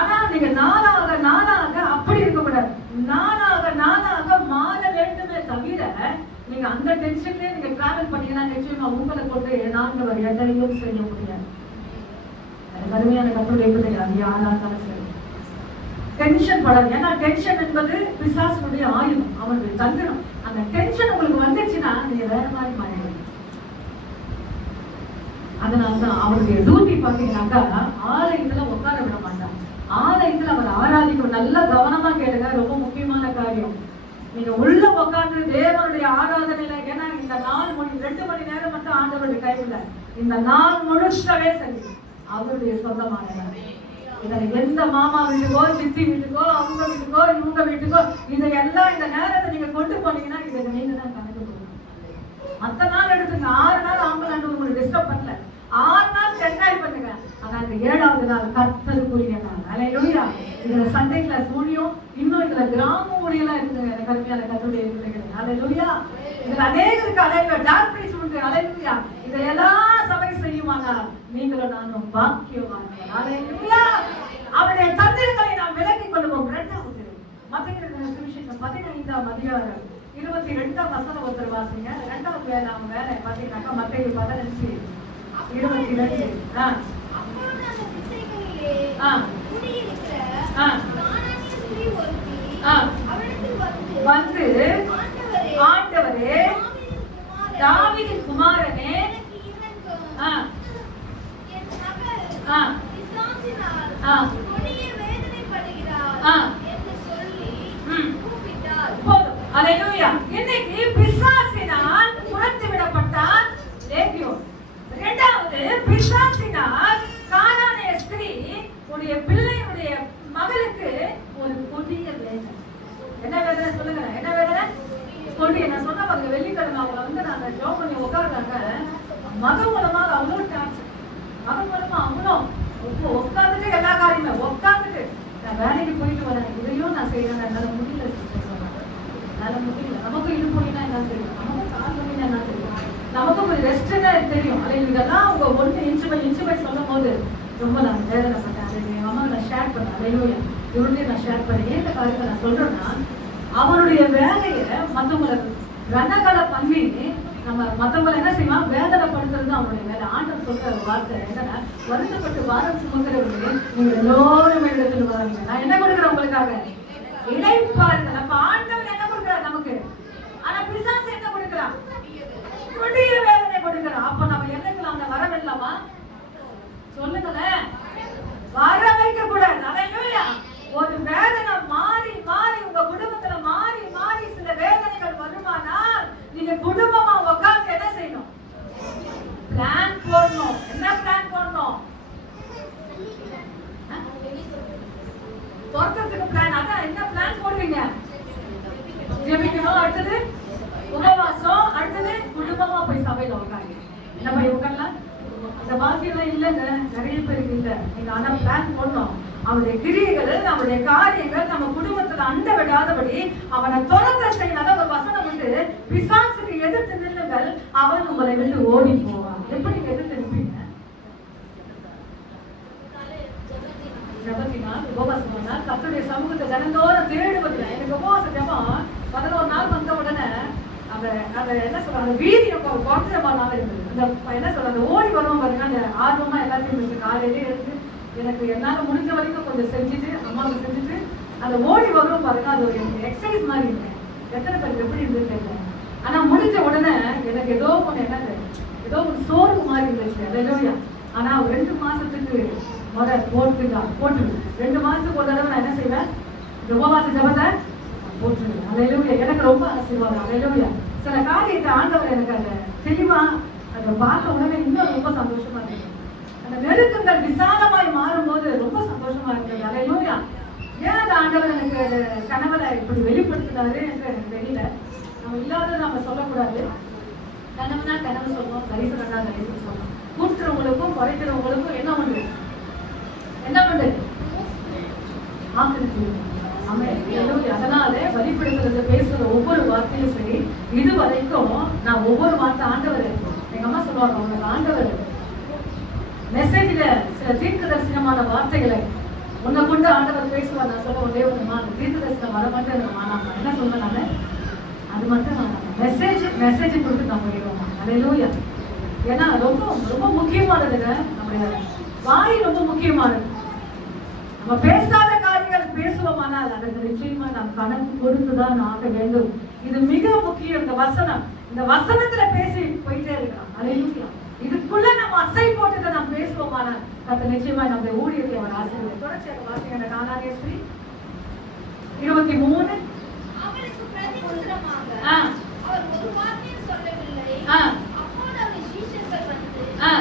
ஆனா நீங்க நாளாக அப்படி இருக்கக்கூடாது. நாளாக மாற வேண்டுமே தவிர நீங்க அந்த டென்ஷன்லயே நீங்க டிராவல் பண்ணீங்கன்னா நிச்சயமா உங்களை கொண்டு நான்கு எதையும் செய்ய முடியாது. கடுமையான கட்டுரை பிள்ளைங்க அது யாராலும் சரி. டென்ஷன் படாது. ஏன்னா டென்ஷன் என்பது பிசாசுடைய ஆயுதம், அவனுடைய தந்திரம். அந்த டென்ஷன் உங்களுக்கு வந்துச்சுன்னா நீங்க வேற மாதிரி மாறிடுவீங்க. அதனாலதான் அவருடைய டியூட்டி பாத்தீங்கன்னாக்கா ஆலயத்துல உட்கார விட மாட்டாங்க. ஆலயத்துல அவர் ஆராதிக்கும். நல்ல கவனமா கேளுங்க, ரொம்ப முக்கியமான காரியம். நீங்க உள்ள உட்கார்ந்து தேவனுடைய ஆராதனையில, ஏன்னா இந்த 2 மணி நேரம் மட்டும் ஆண்டவருடைய கைவில, இந்த நாள் முழுசவே சரி அவருடைய சொந்தமானது. இதுல எந்த மாமா வீட்டுக்கோ, சித்தி வீட்டுக்கோ, அவங்க வீட்டுக்கோ, இவங்க வீட்டுக்கோ, இதையெல்லாம் இந்த நேரத்தை நீங்க கொண்டு போனீங்கன்னா இதை நீங்க தான் கணக்கு போகணும். மத்த நாள் எடுத்துங்க, 6 நாள் ஆம்பளை உங்களுக்கு டிஸ்டர்ப் பண்ணல, 6 நாள் என்ஜாய் பண்ணுங்க. ஆனா இந்த 7வது நாள் கர்த்தருக்குரிய நாள். அல்லேலூயா. இதுல சண்டே கிளாஸ் ஊழியம், இன்னும் இதுல கிராம ஊழியெல்லாம் இருக்குது. எனக்கு கருமையான கர்த்தருடைய பிள்ளைகள். அல்லேலூயா. இதுல அநேகருக்கு அலைவ டார்க் பிரைஸ் உண்டு. அல்லேலூயா. இதையெல்லாம் சபை செய்யுமானால் நீங்களும் நானும் பாக்கியவான்கள். அல்லேலூயா. அவருடைய தந்திரங்களை நாம் விலக்கிக் கொள்வோம். 2வது மத்தேயு சுவிசேஷம் 15ஆம் அதிகாரம் 22ஆம் வசனம் ஒருத்தர் வாசிங்க. 2வது வேலை பாத்தீங்கன்னாக்கா மத்தேயு 15:22. அப்பொழுது அந்த திசைகளிலே குடியிருக்கிற கானானிய ஸ்திரீ ஒருத்தி அவரிடத்தில் வந்து, ஆண்டவரே, தாவீதின் குமாரனே, என் மகள் பிசாசினால் கொடிய வேதனைப்படுகிறாள் என்று சொல்லி கூப்பிட்டாள். போதும். அல்லேலூயா. இன்னைக்கு பிசாசினால் துரத்தி விடப்பட்டார் லேகியோன். 2வது பிசாசினால் கானானிய ஸ்திரீ உடைய பிள்ளையுடைய மகளுக்கு ஒரு கொடிய வேதனை. என்ன வேதனை சொல்லுங்க? என்ன வேதனை? கொடிய. நான் சொன்ன பாருங்க, வெள்ளிக்கிழமை அவங்களை வந்து நாங்க ஜோம் பண்ணி உட்காருறாங்க. மகன் மூலமாக அவ்வளோ டான்ஸ், மகன் மூலமா அவ்வளோ உட்காந்துட்டு எல்லா காரியமே உட்காந்துட்டு, நான் வேலைக்கு போயிட்டு வரேன், இதையும் நான் செய்யறேன், என்னால முடியல சொன்னாங்க. என்னால முடியல. நமக்கும் இது போயினா என்ன தெரியும், நமக்கும் கால் பண்ணினா என்ன தெரியும், நமக்கும் ஒரு ரெஸ்ட் தான் தெரியும். அல்ல இதெல்லாம் அவங்க 1 இன்ச்சு பை சொல்லும் போது ரொம்ப நான் வேதனைப்பட்டேன். அதை என் அம்மா நான் ஷேர் பண்ணேன். அதையும் இவருடைய நான் ஷேர் பண்ணேன். ஏன் இந்த காரியத்தை நான் சொல்றேன்னா, அவருடைய வேலையை மற்றவங்களை ரணகலை பண்ணி நம்ம மற்றவங்களை என்ன செய்வோம், வேதனைப்படுத்துறது அவருடைய வேலை. ஆண்டவர் சொல்ற ஒரு வார்த்தை என்னன்னா, வருத்தப்பட்டு வாரம் சுமக்கிறவர்களே நீங்க எல்லோரும் இடத்துல வராங்க, நான் என்ன கொடுக்குறேன் உங்களுக்காக, இளைப்பாறுதல். அப்ப ஆண்டவர் என்ன கொடுக்குறாரு நமக்கு, ஆனா பிசாசு என்ன கொடுக்குறான், கொடிய வேதனை கொடுக்குறான். அப்ப நம்ம என்னைக்கு அந்த வரவில்லாமா சொல்லுங்களேன், வர வைக்க கூடாது. அல்லேலூயா. ஒரு வேதனை மாறி மாறி உங்க குடும்பத்துல மாறி மாறி சில வேதனைகள் வருமானால் நீங்க குடும்பமா உட்கார்ந்து என்ன செய்யணும், பிளான் போடணும். என்ன பிளான் போடணும், துரத்துறதுக்கு பிளான். அதான் என்ன பிளான் போடுவீங்க, ஜெபிக்கணும், அடுத்தது உபவாசம், அடுத்தது குடும்பமா போய் சபையில உட்காருங்க. என்ன போய் உட்காரலாம், அந்த பாக்கியம் இல்லைங்க, நிறைய பேருக்கு இல்ல. நீங்க ஆனா பிளான் போடணும். அவனுடைய கிரியைகள், அவனுடைய காரியங்கள் நம்ம குடும்பத்துல அண்ட விடாதபடி அவனை துரத்த செய்யணும். ஒரு வசனம் வந்து, பிசாசுக்கு எதிர்த்து நில்லுங்கள், அவன் உங்களை விட்டு ஓடி போவான். எப்படி எதிர்த்து நிற்பீங்க, ஜபத்தினால் உபவாசம், கர்த்தருடைய சமூகத்தை தினந்தோறும் தேடுவது. எனக்கு உபவாச ஜபம் 11 நாள் வந்த உடனே அந்த என்ன சொல்றாங்க, வீதி குறைஞ்ச நாள் இருந்தது. அந்த என்ன சொல்ற, அந்த ஓடி வருவோம் பாருங்க, அந்த ஆர்வமா எல்லாத்தையும் இருக்கு. காலையிலே இருந்து எனக்கு என்னால முடிஞ்ச வரைக்கும் கொஞ்சம் செஞ்சுட்டு, அம்மாவுக்கு செஞ்சுட்டு அந்த ஓடி வரும் பாருங்க, அது ஒரு எக்ஸசைஸ் மாதிரி இருந்தேன். எத்தனை பேருக்கு எப்படி இருந்தது தெரியல. ஆனா முடிஞ்ச உடனே எனக்கு ஏதோ ஒண்ணு என்னது, ஏதோ ஒரு சோர்வு மாதிரி இருந்துச்சு. அல்லேலூயா. ஆனா 2 மாசத்துக்கு போட்டு 2 மாசத்துக்கு ஒரு தடவை நான் என்ன செய்வேன், இந்த உபவாச ஜபத்தை போட்டுருவேன். அல்லேலூயா. எனக்கு ரொம்ப ஆசீர்வாதம். அல்லேலூயா. சில காரியத்தை ஆண்டவர் எனக்கு அதை தெளிவா அதை பார்த்த உடனே இன்னும் ரொம்ப சந்தோஷமா இருக்கு. அந்த நெருக்கங்கள் விசாலமாய் மாறும்போது ரொம்ப சந்தோஷமா இருக்குது. அல்லேலூயா. ஏன் அந்த ஆண்டவர் எனக்கு கனவுல இப்படி வெளிப்படுத்தினாரு என்று எனக்கு தெரியல. நம்ம இல்லாத நம்ம சொல்லக்கூடாது. கனவுனா கனவு சொல்லணும், தரிசனம்னா தரிசனம் சொல்லணும். கூட்டுறவங்களுக்கும் குறைக்கிறவங்களுக்கும் என்ன உண்டு, அதனால வெளிப்படுத்துறது பேசுற ஒவ்வொரு வார்த்தையும் சரி, இது வரைக்கும் நான் ஒவ்வொரு வார்த்தை ஆண்டவர், எங்க அம்மா சொல்லுவாங்க, உங்களுக்கு ஆண்டவர் மெசேஜ்ல சில தீர்க்க தரிசனமான வார்த்தைகளை உன்னை கொண்டு ஆண்டவர் பேசுவார். நான் சொல்ல ஒரே ஒண்ணுமா, அந்த தீர்க்க தரிசனம் வர மட்டும் நான் என்ன சொல்றேன், நானு அது மட்டும் நான் மெசேஜ் கொடுத்து நான் போயிடுவோம். அல்லேலூயா. ஏன்னா ரொம்ப ரொம்ப முக்கியமானதுங்க, நம்முடைய வாய் ரொம்ப முக்கியமானது. நம்ம பேசாத காரியங்கள் பேசுவோமானால் அதற்கு நிச்சயமா நாம் கணக்கு கொடுத்துதான் ஆக வேண்டும். இது மிக முக்கியம். இந்த வசனம், இந்த வசனத்துல பேசி போயிட்டே இருக்கலாம். அல்லேலூயா. இதுக்குள்ள நம்ம அசை போட்டு நாம் பேசுவோமானால் கர்த்தர் நிச்சயமா நம்முடைய ஊழியத்தை அவர் ஆசீர்வதிப்பார். தொடர்ச்சியாக வாசிங்க கானானியர் 23. அவருக்கு பிரதியுத்தரமாக ஆ அவர் ஒரு வார்த்தையும் சொல்லவில்லை. ஆ அப்போது அவர் சீஷர்கள் வந்து ஆ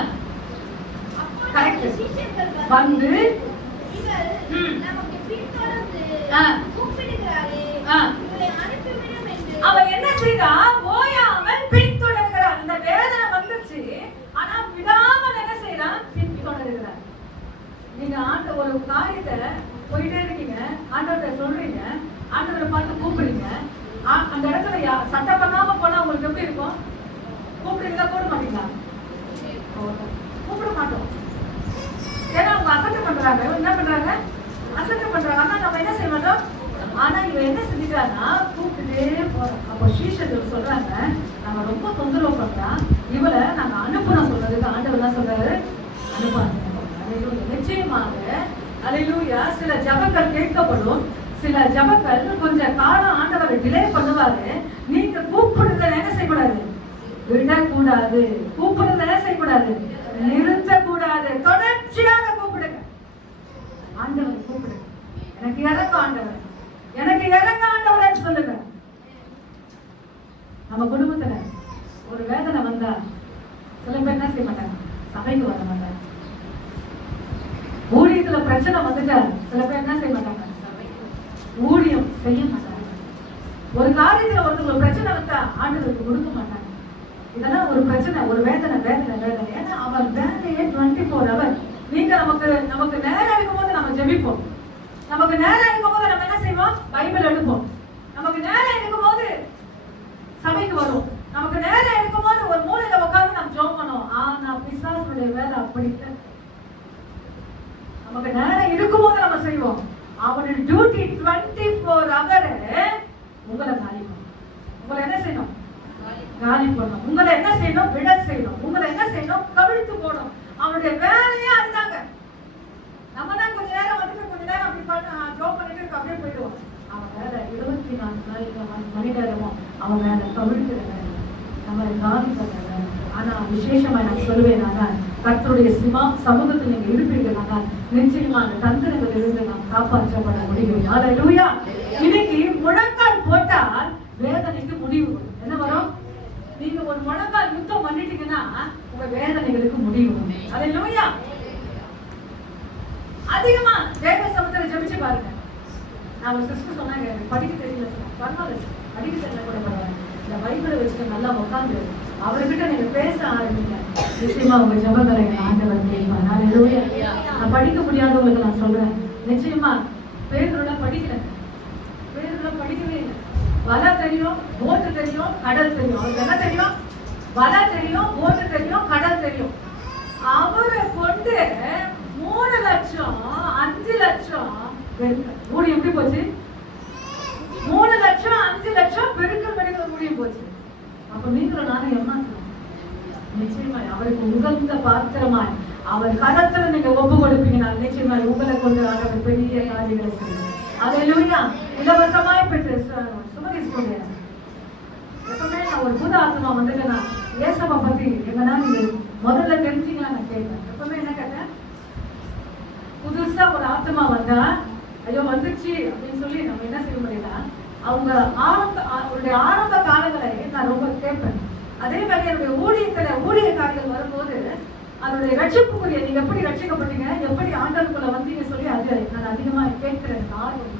அப்போது Correct. அவர் சீஷர்கள் வந்து இவர் நமக்கு பின்தொடர்ந்து ஆ. கூப்பிடுகிறாரே, ஆ. இவரை அனுப்பிவிடும் என்று அவன் என்ன செய்தா? ஓயாமல் பின்தொடர்கிறான். இந்த வேதனை வந்துச்சு, ஆனா விடாமல் என்ன செய்யறான்? பின்தொடர்கிறான். நீங்க ஒரு காரியத்தை போயிட்டே இருக்கீங்க, ஆண்டவர்கிட்ட சொல்றீங்க, ஆண்டவரை பார்த்து கூப்பிடுறீங்க. அந்த இடத்துல சட்டை பண்ணாம போனா உங்களுக்கு எப்படி இருக்கும்? கூப்பிடுறீங்களா? கூட மாட்டீங்களா? கூப்பிட மாட்டோம். ஏன்னா அவங்க அசட்டை பண்றாங்க. என்ன பண்றாங்க? அசட்டை பண்றாங்க. ஆனா நம்ம என்ன செய்ய மாட்டோம். ஆனா இவன் என்ன செஞ்சுட்டான்னா கூப்பிட்டுட்டே போறோம். அப்போ சீஷர்கள் சொல்றாங்க, நாங்க ரொம்ப தொந்தரவு பண்றான், இவளை நாங்க அனுப்புறோம் சொல்றதுக்கு ஆண்டவர் தான் சொல்றாரு, அனுப்பாங்க. நிச்சயமாக அல்லேலூயா. சில ஜபங்கள் கேட்கப்படும், சில ஜபங்கள் கொஞ்சம் காலம் ஆண்டவரை டிலே பண்ணுவாரு. நீங்க கூப்பிடுறத என்ன செய்யக்கூடாது? விடக்கூடாது. கூப்பிடுறத என்ன செய்யக்கூடாது? நிறுத்தக்கூடாது. தொடர்ச்சியாக கூப்பிடுங்க. ஆண்டவர் கூப்பிடுங்க. எனக்கு இறங்க ஆண்டவர், எனக்கு இறங்க ஆண்டவர் சொல்லுங்க. நம்ம குடும்பத்துல ஒரு வேதனை வந்தா சில பேர் என்ன செய்ய மாட்டாங்க? சபைக்கு வர மாட்டாங்க. ஊழியத்துல பிரச்சனை வந்துட்டா சில பேர் என்ன செய்ய மாட்டாங்க? ஊழியம் செய்ய மாட்டாங்க. ஒரு காரியத்துல ஒருத்தவங்களுக்கு பிரச்சனை வந்தா ஆண்டவருக்கு கொடுக்க மாட்டாங்க. இதெல்லாம் ஒரு பிரச்சனை, ஒரு வேதனை வேதனை வேதனை. ஏன்னா அவர் வேலையே 24 hour. நீங்க நமக்கு நேரம் இருக்கும் போது நம்ம ஜெபிப்போம், நமக்கு நேரம் இருக்கும் போது நம்ம என்ன செய்வோம்? பைபிள் எடுப்போம், நமக்கு நேரம் இருக்கும் போது சபைக்கு வருவோம், நமக்கு நேரம் இருக்கும் போது ஒரு மூலையில உட்கார்ந்து நம்ம ஜெபம் பண்ணுவோம். ஆனா பிசாசுடைய வேலை அப்படி இல்லை. நமக்கு நேரம் இருக்கும் போது நம்ம செய்வோம். அவனுடைய டியூட்டி 24 hour உங்களை காலி பண்ணும். உங்களை என்ன செய்யணும்? காலி பண்ணணும். உங்களை என்ன செய்யணும்? விட செய்யணும். உங்களை என்ன செய்யணும்? கவிழ்த்து போடணும். அவனுடைய வேலையே அதுதாங்க. நம்ம தான் கொஞ்ச நேரம் வந்துட்டு கொஞ்ச நேரம் அப்படி ஜோப் பண்ணிட்டு அப்படியே போயிடுவோம். அவன் வேலை 24 மணி நேரமும் அவன் வேலை கவிழ்க்கிற வேலை, நம்மளை காலிக்கிற வேலை. ஆனா விசேஷமா நான் சொல்லுவேன், கர்த்தருடைய சமூகத்தில் நீங்க இருப்பீங்கன்னா நிச்சயமா அந்த தந்திரங்கள் இருந்து நாம் காப்பாற்றப்பட முடியும். அல்லேலூயா. இன்னைக்கு முழங்கால் போட்டால் வேதனைக்கு முடிவு வரும். என்ன வரும்? நீங்க ஒரு முழங்கால் யுத்தம் பண்ணிட்டீங்கன்னா உங்க வேதனைகளுக்கு முடிவு வரும். அல்லேலூயா. அதிகமா தேவ சமூகத்துல ஜெபிச்சு பாருங்க. நான் ஒரு சிஸ்டர் சொன்னாங்க, படிக்க தெரியல, பரவாயில்ல, படிக்க தெரியல கூட பரவாயில்ல, இந்த பைபிளை வச்சுட்டு நல்லா உட்காந்து அவர்கிட்ட நீங்க பேச ஆரம்பிங்க. நிச்சயமா உங்க ஜெபங்களை ஆண்டவர் கேட்பார். அல்லேலூயா. நான் படிக்க முடியாதவங்களுக்கு நான் சொல்றேன், நிச்சயமா பேதுருல படிக்கல, பேதுருல படிக்கவே இல்லை. வலை தெரியும், போட்டு தெரியும், கடல் தெரியும். அவருக்கு என்ன தெரியும்? வலை தெரியும், போட்டு தெரியும், கடல் தெரியும். அவரை கொண்டு 3 லட்சம் 5 லட்சம் ஊடி எப்படி போச்சு? 3 லட்சம் 5 லட்சம் பெருக்க ஊழியம் போச்சு. அப்ப நீங்களும் நானும் ஏமாத்தணும். நிச்சயமா அவருக்கு உகந்த பாத்திரமாய் அவர் கரத்துல நீங்க ஒப்பு கொடுப்பீங்கன்னா நிச்சயமா உங்களை கொண்டு அவர் பெரிய காரியங்களை செய்யும். அல்லேலூயா. இலவசமாய் பெற்று சுமதிஸ்கொண்டே எப்பவுமே நான் ஒரு புது ஆத்மா வந்துட்டேன்னா ஏசப்பா பத்தி எங்கன்னா நீங்க முதல்ல தெரிஞ்சீங்களா நான் கேட்பேன். எப்பவுமே என்ன கேட்டேன்? புதுசா ஒரு ஆத்மா வந்தா ஐயோ வந்துச்சு அப்படின்னு சொல்லி நம்ம என்ன செய்ய முடியல. அவங்க அவருடைய ஆரம்ப காலங்களை நான் ரொம்ப கேட்பேன். அதே மாதிரி என்னுடைய ஊழிய காரியங்கள் வரும்போது அதனுடைய ரட்சிப்புக்குரிய நீங்க எப்படி ரட்சிக்கப்பட்டீங்க, எப்படி ஆண்டவருக்குள்ள வந்தீங்க சொல்லி அது நான் அதிகமா கேட்கிறேன். ஆர்வம்.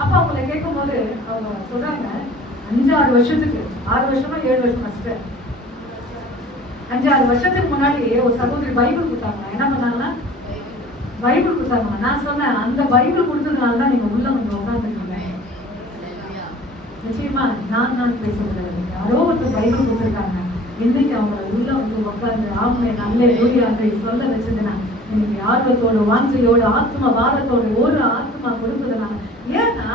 அப்ப அவங்களை கேட்கும் போது அவங்க சொல்றாங்க, 5-6 வருஷத்துக்கு 6 வருஷமா 7 வருஷம் ஃபர்ஸ்ட் 5-6 வருஷத்துக்கு முன்னாடி ஒரு சகோதரி பைபிள் கொடுத்தாங்க. என்ன பண்ணாங்கன்னா பைபிள் கொடுத்தாங்க. நான் சொன்னேன், அந்த பைபிள் கொடுத்ததுனால தான் நீங்க உள்ள வந்து உட்காந்துருக்கீங்க. நிச்சயமா நான் பேசுறது யாரோ ஒருத்தர் பைபிள் கொடுத்துருக்காங்க. இன்னைக்கு அவங்களை உள்ள வந்து உட்காந்து ஆத்மை நல்ல ஊழியாங்களை சொல்ல வச்சதுன்னா இன்னைக்கு ஆர்வத்தோட வாஞ்சையோட ஆத்ம வாரத்தோட ஒரு ஆத்மா கொடுத்ததுனால. ஏன்னா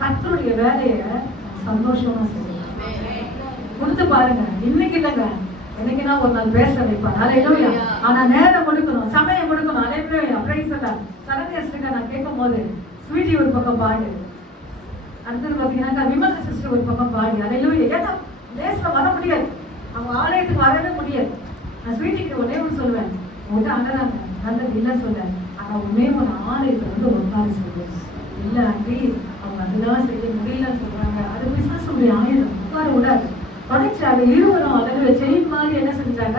கர்த்தருடைய வேலையை சந்தோஷமா செய்யலாம். கொடுத்து பாருங்க. இன்னைக்கு இல்லைங்க, என்னைக்குன்னா ஒரு நாள் பேச வைப்பார். ஹalleluya. ஆனா நேரம் கொடுக்கணும், சமயம் கொடுக்கணும். ஹalleluya. Praise the Lord. சரண்யா நான் கேட்கும்போது ஸ்வீட்டி ஒரு பக்கம் பாடு, அடுத்தது பாத்தீங்கன்னா விமலா சிஸ்டர் ஒரு பக்கம் பாடு. ஹalleluya. ஏன்னா லேஸ்ல வர முடியாது, அவங்க ஆலயத்துக்கு வரவே முடியாது. நான் ஸ்வீட்டிக்கு ஒரே ஒன்று சொல்லுவேன், உங்க அண்ணன் நல்லது இல்லை சொல்ல, ஆனா உண்மையே ஒரு ஆலயத்தை வந்து உட்கார சொல்லுவேன். இல்லை ஆண்டி அவங்க அதெல்லாம் செய்ய முடியலன்னு சொல்றாங்க, அது பிசினஸ் ஆயிரம் உட்கார விடாது. தொடர்ச்சி அது இருவரும் அதில் செயின் மாதிரி என்ன செஞ்சாங்க,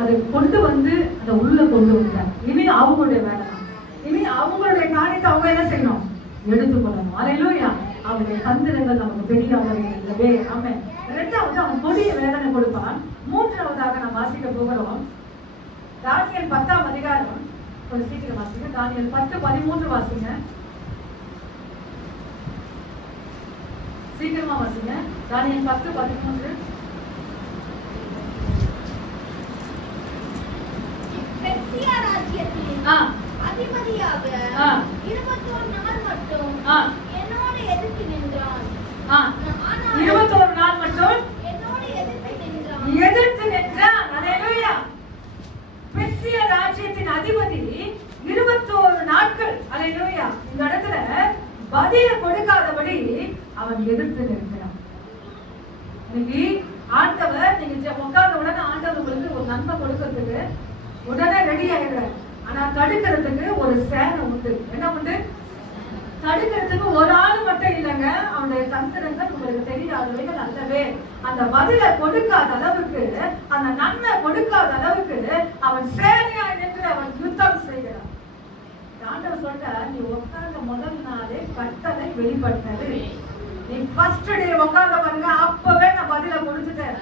அதை கொண்டு வந்து அதை உள்ள கொண்டு வந்தாங்க. இனி அவங்களுடைய வேலை தான், இனி அவங்களுடைய காரியத்தை அவங்க என்ன செய்யணும், எடுத்துக்கொள்ளணும். ஹல்லேலூயா. அவருடைய தந்திரங்கள் நமக்கு தெரியாதவர்கள் இல்லவே. ஆமென். இரண்டாவது அவன் கொடிய வேதனை கொடுப்பான். மூன்றாவதாக நாம் வாசிக்க போகிறோம் தானியேல் 10ஆம் அதிகாரம். கொஞ்சம் சீக்கிரம் வாசிங்க. தானியேல் 10:13 வாசிங்க. சீக்கிரமா வாசிங்க. தானியேல் 10:13. பெர்சியா ராஜ்யத்தின் அதிபதியாக 21 நாள் மட்டும் என்னோடு எதிர்த்து நின்றான். 21 நாள் மட்டும் என்னோடு எதிர்த்து நின்றான். ஹல்லேலூயா. பெர்சியா ராஜ்யத்தின் அதிபதி 21 நாட்கள். ஹல்லேலூயா. இந்த இடத்துல பதில கொடுக்காதபடி அவன் எதிர்த்து நிற்கிறான். இன்னைக்கு ஆண்டவர் நீங்க உட்கார்ந்த உடனே ஆண்டவர் உங்களுக்கு ஒரு நன்மை கொடுக்கறதுக்கு உடனே ரெடி ஆயிடுறாரு. ஆனா தடுக்கிறதுக்கு ஒரு சேனை உண்டு. என்ன உண்டு? தடுக்கிறதுக்கு ஒரு ஆள் மட்டும் இல்லைங்க, அவனுடைய தந்திரங்கள் உங்களுக்கு தெரியாதவைகள் அல்லவே. அந்த பதில கொடுக்காத அளவுக்கு, அந்த நன்மை கொடுக்காத அளவுக்கு அவன் சேனையா நின்று அவன் யுத்தம் செய்கிறான். ஆண்டவர் சொல்ற, நீ உட்கார்ந்த முதல் நாளே கட்டளை வெளிப்பட்டது. நீ ஃபர்ஸ்ட் டே உட்கார்ந்த பாருங்க, அப்பவே நான் பதில கொடுத்துட்டேன்.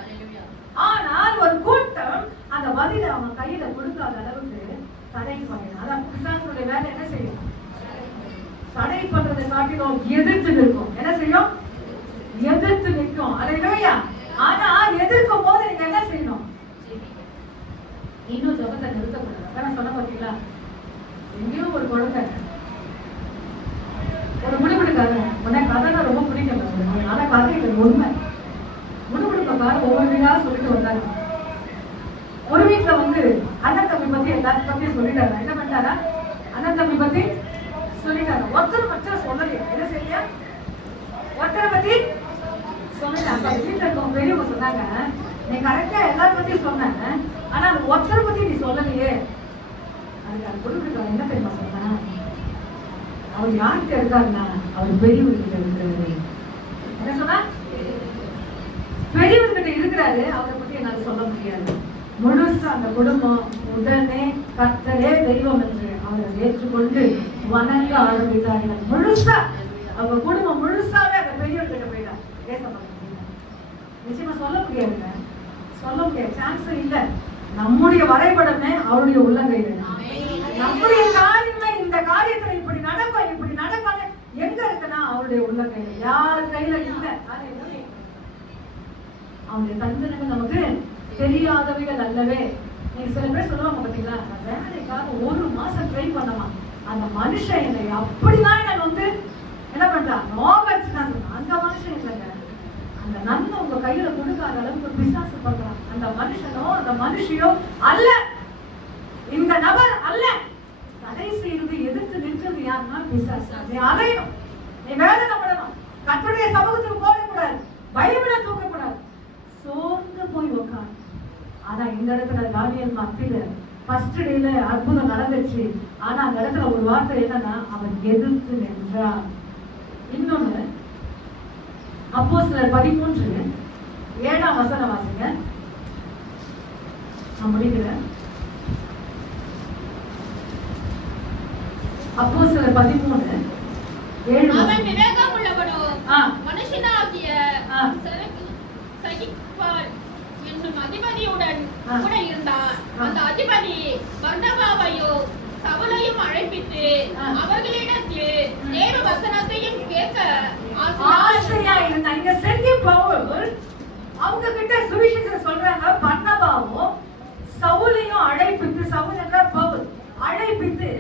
ஆனால் ஒரு கூட்டம் அந்த பதில அவன் கையில கொடுக்காத அளவுக்கு தடை பண்ணினான். அதான் பிசாசுடைய வேலை என்ன செய்யும்? தடை பண்றதை காட்டிலும் எதிர்த்து நிற்கும். என்ன செய்யும்? எதிர்த்து நிற்கும். ஹல்லேலூயா. ஆனா எதிர்க்கும் போது நீங்க என்ன செய்யணும்? இன்னும் ஜபத்தை நிறுத்தக்கூடாது. அதான் சொன்ன பாத்தீங்களா, எங்கேயும் ஒரு குழந்தை ஒரு முடிவெடுக்காது. உனக்கு கதை ரொம்ப பிடிக்கும். ஆனா கதை இது உண்மை. முடிவெடுப்பாரு ஒவ்வொரு வீடா சொல்லிட்டு வந்தாங்க. ஒரு வீட்டுல வந்து அண்ணன் தம்பி பத்தி எல்லாத்தையும் பத்தி சொல்லிட்டாரு. என்ன பண்ணிட்டாரா? அண்ணன் தம்பி பத்தி சொல்லிட்டாரு. ஒருத்தர் மட்டும் சொல்லலையா? என்ன செய்ய? ஒருத்தரை பத்தி சொல்லிட்டாங்க. வீட்டுல இருக்கவங்க பெரியவங்க சொன்னாங்க, நீ கரெக்டா எல்லாரும் பத்தியும் சொன்ன, ஆனா அந்த ஒருத்தரை பத்தி நீ சொல்லலையே. அதுக்கு அது கொடுக்குறாரு. என்ன தெரியுமா சொன்ன? அவர் யார்கிட்ட இருக்காருன்னா அவர் பெரியவர்கிட்ட இருக்கிறாரு. என்ன சொன்னா? பெரியவர்கிட்ட இருக்கிறாரு. அவரை பத்தி என்னால சொல்ல முடியாது. முழுசா அந்த குடும்பம் உடனே கர்த்தரே தெய்வம் என்று அவரை ஏற்றுக்கொண்டு வணங்க ஆரம்பித்தார்கள். முழுசா அவங்க குடும்பம் முழுசாவே அந்த பெரியவர்கிட்ட போயிட்டாங்க. நிச்சயமா சொல்ல முடியாதுங்க, சொல்ல முடியாது, சான்ஸ் இல்ல. நம்முடைய வரைபடமே அவருடைய உள்ளங்கையில. நம்முடைய காரியமே இந்த காரியத்துல இப்படி நடக்கும், இப்படி நடக்கும் எங்க இருக்குன்னா அவருடைய உள்ளங்கையில, யார் கையில இல்ல. அவனுடைய தந்திரங்கள் நமக்கு தெரியாதவைகள் அல்லவே. நீங்க சில பேர் சொல்லுவாங்க பாத்தீங்களா, வேலைக்காக 1 மாசம் ட்ரை பண்ணலாம், அந்த மனுஷன் என்னை அப்படிதான் நான் வந்து என்ன பண்றான் நோகடிச்சுனா சொல்றான். அந்த மனுஷன் இல்லைங்க, அந்த நன்மை உங்க கையில கொடுக்காத அளவுக்கு பிசாசு பண்றான். அந்த மனுஷனோ அந்த மனுஷியோ அல்ல, இந்த நபர் அல்ல. தடை செய்யறது எதிர்த்து நிற்கிறது யாருன்னா பிசாசு. நீ அலையணும், நீ வேதனை பண்ணணும், கர்த்தருடைய சமூகத்துக்கு போகக்கூடாது, பைபிளை தூக்கக்கூடாது, சோர்ந்து போய் உட்கார். ஆனா இந்த இடத்துல தானியேல் மத்தியில ஃபர்ஸ்ட் டேல அற்புதம் நடந்துச்சு. ஆனா அந்த இடத்துல ஒரு வார்த்தை என்னன்னா, அவன் எதிர்த்து நின்றான். இன்னொன்னு அப்போஸ்தலர் 13:7 வாசிங்க. நான் முடிக்கிறேன். அப்போஸ்தலர் 13:7 அவன் விவேகம் உள்ளவனோ மனுஷனாகிய சகிப்பால் என்னும் அதிபதியுடன் கூட இருந்தான். அந்த அதிபதி பர்னபாவையோ சவுலையும் அழைப்பித்து அவர்களிடத்தில் தேவ வசனத்தையும் கேட்க ஆசையா இருந்தான். இங்க செங்கி பவுல் அவங்க கிட்ட சுவிசேஷத்தை சொல்றாங்க. பர்னபாவும் சவுலையும் அழைப்பித்து, சவுல் என்ற பவுல் அழைப்பித்து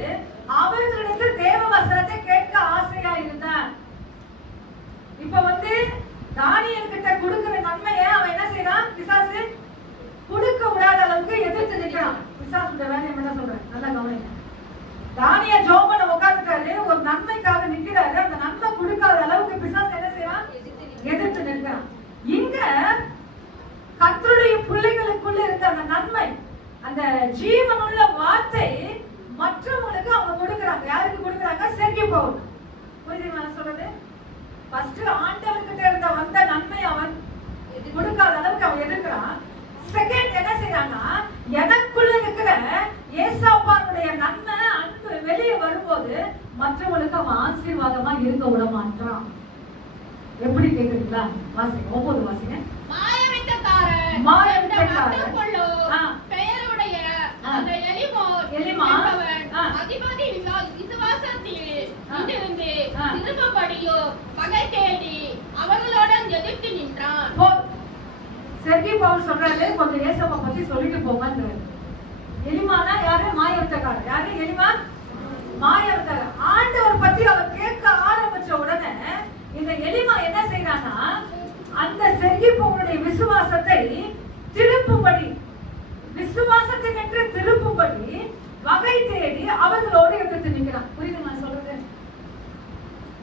அவர்களிடத்தில் தேவ வசனத்தை கேட்க ஆசையா இருந்தான். இப்ப வந்து தானியேல் கிட்ட கொடுக்கிற நன்மையை அவன் என்ன செய்யறான்? பிசாசு தானியேல் ஜெபம் பண்ண உட்கார்ந்துட்டாரு, ஒரு நன்மைக்காக நிக்கிறாரு. அந்த நன்மை கொடுக்காத அளவுக்கு பிசாசு என்ன செய்யறான்? எதிர்த்து நிற்கிறான். இங்க கர்த்தருடைய பிள்ளைகளுக்குள்ள இருந்த அந்த நன்மை, அந்த ஜீவனுள்ள வார்த்தை மற்றவங்களுக்கு அவங்க கொடுக்கறாங்க. யாருக்கு கொடுக்கறாங்க? செர்கியு பவுல். புரியுதுங்களா நான் சொல்றது? ஃபர்ஸ்ட் ஆண்டவர்கிட்ட இருந்த வந்த நன்மை அவன் கொடுக்காத அளவுக்கு அவன் எதிர்க்கிறான். செகண்ட் என்ன செய்யறான்னா, எனக்குள்ள இருக்கிற ஏசாப்பானுடைய நன்மை அன்பு வெளியே வரும்போது மற்றவங்களுக்கு அவன் ஆசீர்வாதமா இருக்க விட மாட்டான். எப்படி கேக்குறீங்களா? வாசிங்க, ஒவ்வொரு வாசிங்க. பெயருடைய அந்த எலிமா அதிபதி விசுவாசத்தில் இருந்து திரும்பபடியோ பகை தேடி அவர்களுடன் எதிர்த்து நின்றான். செர்கியு பவுல் சொல்றாரு, கொஞ்சம் ஏசாப்பா பத்தி சொல்லிட்டு போங்கன்றாரு. எலிமானா யாரு? மாயவர்த்தக்காரர். யாரு எலிமா? மாயவர்த்தக்காரர். ஆண்டவர் பத்தி அவர் கேட்க ஆரம்பிச்ச உடனே இந்த எலிமா என்ன செய்யறானா, அந்த செர்கியு பவுலுடைய விசுவாசத்தை திருப்பும்படி, விசுவாசத்தை நின்று திருப்பும்படி வகை தேடி அவர்களோடு எதிர்த்து நிற்கிறான். புரியுது நான் சொல்றது?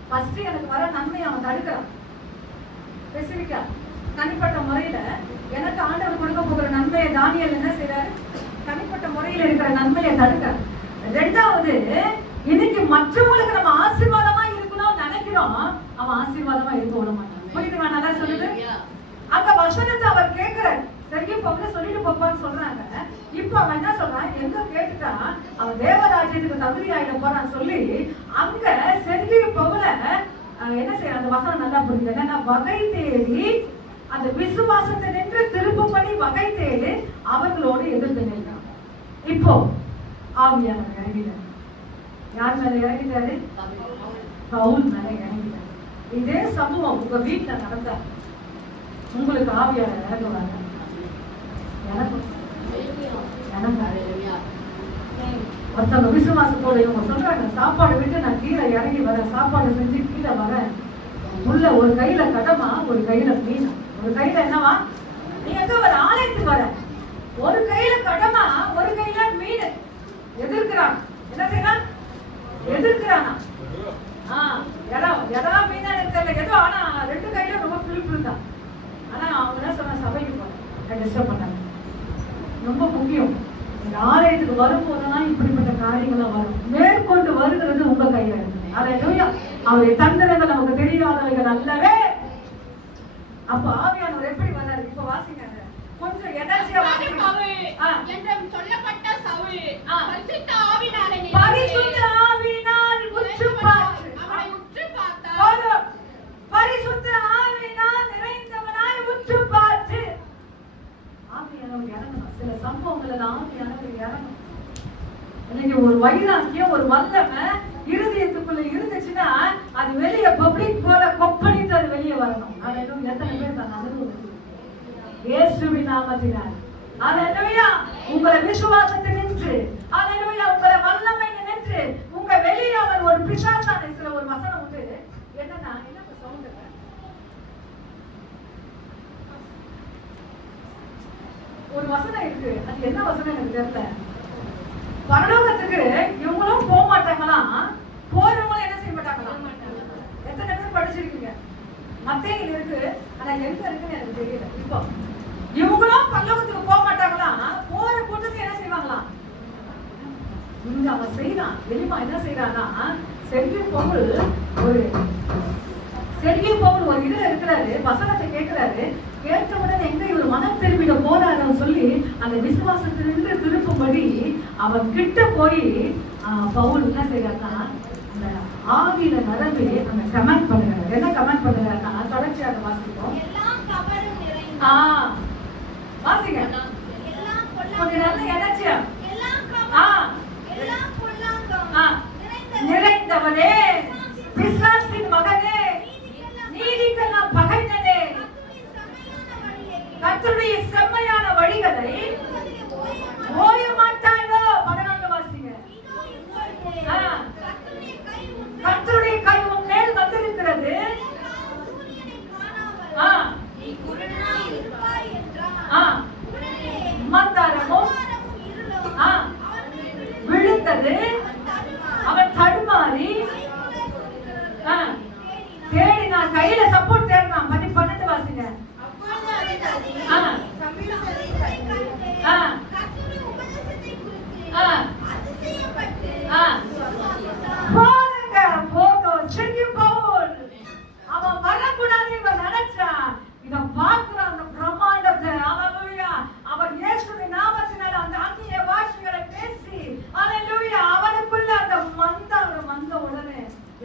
ஃபர்ஸ்ட் எனக்கு வர நன்மை அவன் தடுக்கிறான். ஸ்பெசிபிக்கா தனிப்பட்ட முறையில எனக்கு ஆண்டவர் கொடுக்க போகிற நன்மையை தானியேல் என்ன செய்யறாரு? தனிப்பட்ட முறையில இருக்கிற நன்மையை தடுக்கிறார். ரெண்டாவது, இன்னைக்கு மற்றவங்களுக்கு நம்ம ஆசீர்வாதமா இருக்கணும்னு நினைக்கிறோம், அவன் ஆசீர்வாதமா இருக்க விட மாட்டான். புரியுதுமா நல்லா சொல்லுது? அந்த வசனத்தை அவர் கேட்கிறார். செர்கியு பவுல் சொல்லிட்டு போப்பான்னு சொல்றாங்க. இப்ப அவன் என்ன சொல்றான்? எங்க கேட்டுட்டா அவன் தேவராஜ்யத்துக்கு தகுதி ஆயிட போறான்னு சொல்லி அங்க செர்கியு பவுல என்ன செய்யற? அந்த வசனம் நல்லா புரியுது. என்னன்னா, வகை தேடி அந்த விசுவாசத்தை நின்று திருப்பும்படி வகை தேடி அவர்களோடு எதிர்த்து நிற்கிறான். இப்போ ஆவியானவர் இறங்கிட்டார். யார் மேல இறங்கிட்டாரு? பவுல் மேல இறங்கிட்டார். இதே சம்பவம் உங்க வீட்டுல நடந்தா உங்களுக்கு ஆவியானவர் இறங்குவாங்க. ஒருத்தவங்க விசுவாசத்தோட இவங்க சொல்றாங்க, சாப்பாடு விட்டு நான் கீழே இறங்கி வரேன், சாப்பாடு செஞ்சு கீழே வரேன், உள்ள ஒரு கையில கடமா ஒரு கையில மீன், ஒரு கையில என்னவா, நீ எங்க வர? ஆலயத்துக்கு வர. ஒரு கையில கடமா ஒரு கையில மீன். எதிர்க்கிறான். என்ன செய்யறான்? எதிர்க்கிறானா? எதா மீனா எனக்கு தெரியல, ஏதோ. ஆனா ரெண்டு கையில ரொம்ப பிலிப்பு தான். ஆனா அவங்க என்ன சொன்ன? சபைக்கு போறேன், டிஸ்டர்ப் பண்ணாங்க. ரொம்ப முக்கியம். ஆலயத்துக்கு வரும்போதுதான் இப்படிப்பட்ட காரியங்கள்லாம் வரும். மேற்கொண்டு வருகிறது உங்க கையில இருக்கு. அல்லேலூயா. அவருடைய தந்திரங்கள் நமக்கு தெரியாதவைகள் அல்லவே. அப்ப ஆவியானவர் எப்படி வராரு? இப்ப வாசிங்க, கொஞ்சம் எனர்ஜியா வாசிங்க. என்றும் சொல்லப்பட்ட சவுல் பரிசுத்த ஆவியினாலே பரிசுத்த ஆவியினால் உற்று பார்த்து, அவனை உற்று பார்த்தார். பரிசுத்த ஆவியினால் நிறைந்தவனாய் உற்று பார்த்து. ஆவியானவர் இறங்கணும். சில சம்பவங்கள் ஆவியானவர் இறங்கணும். இன்னைக்கு ஒரு வைராக்கியம், ஒரு வல்லமை இருதயத்துக்குள்ள இருந்துச்சுன்னா அது வெளியே பப்ளிக் போல கொப்பளித்து அது வெளியே வரணும். அதெல்லாம் எத்தனை பேர் தான் அனுபவம்? இயேசுவின் நாமத்தினால். அல்லேலூயா. உங்களை விசுவாசத்தை நின்று, அல்லேலூயா, உங்களை வல்லமை நின்று உங்க வெளியே அவர் ஒரு பிசாசான சில ஒரு வசனம் உண்டு. என்னன்னா, என்ன சவுண்ட்? ஒரு வசனம் இருக்கு. அது என்ன வசனம் எனக்கு தெரியல. பரலோகத்துக்கு இவங்களும் போக மாட்டாங்களாம், போறவங்களும் என்ன செய்ய மாட்டாங்களாம். எத்தனை பேர் படிச்சிருக்கீங்க? மத்தேயில இருக்கு. ஆனா எங்க இருக்குன்னு எனக்கு தெரியல. இப்போ இவங்களும் பரலோகத்துக்கு போக மாட்டாங்களாம், போற கூட்டத்தை என்ன செய்வாங்களாம். இங்க அவன் செய்யறான். எலிமா என்ன செய்யறான்னா, செர்கியு பவுல் ஒரு இதுல இருக்கிறாரு, வசனத்தை கேட்கிறாரு. கேட்ட உடனே எங்க இவர் மனம் திரும்பிட போறாருன்னு சொல்லி அந்த விசுவாசத்திலிருந்து திருப்பும்படி அவன் கிட்ட போய் பவுல் என்ன செய்யறாருன்னா, அந்த ஆவியில நடந்து அந்த கமெண்ட் பண்ணுறாரு. என்ன கமெண்ட் பண்ணுறாருன்னா, தொடர்ச்சியாக வாசிப்போம். வாசிங்க. கொஞ்சம் நல்ல எனர்ஜியா. நிறைந்தவனே, பிசாசின் மகனே, நீதிக்கெல்லாம் பகைஞனே, கர்த்தருடைய செம்மையான வழிகளை ஓய மாட்டாயோ. 14 வாசிங்க. கர்த்தருடைய கை உன் மேல் வந்திருக்கிறது. மந்தாரமும்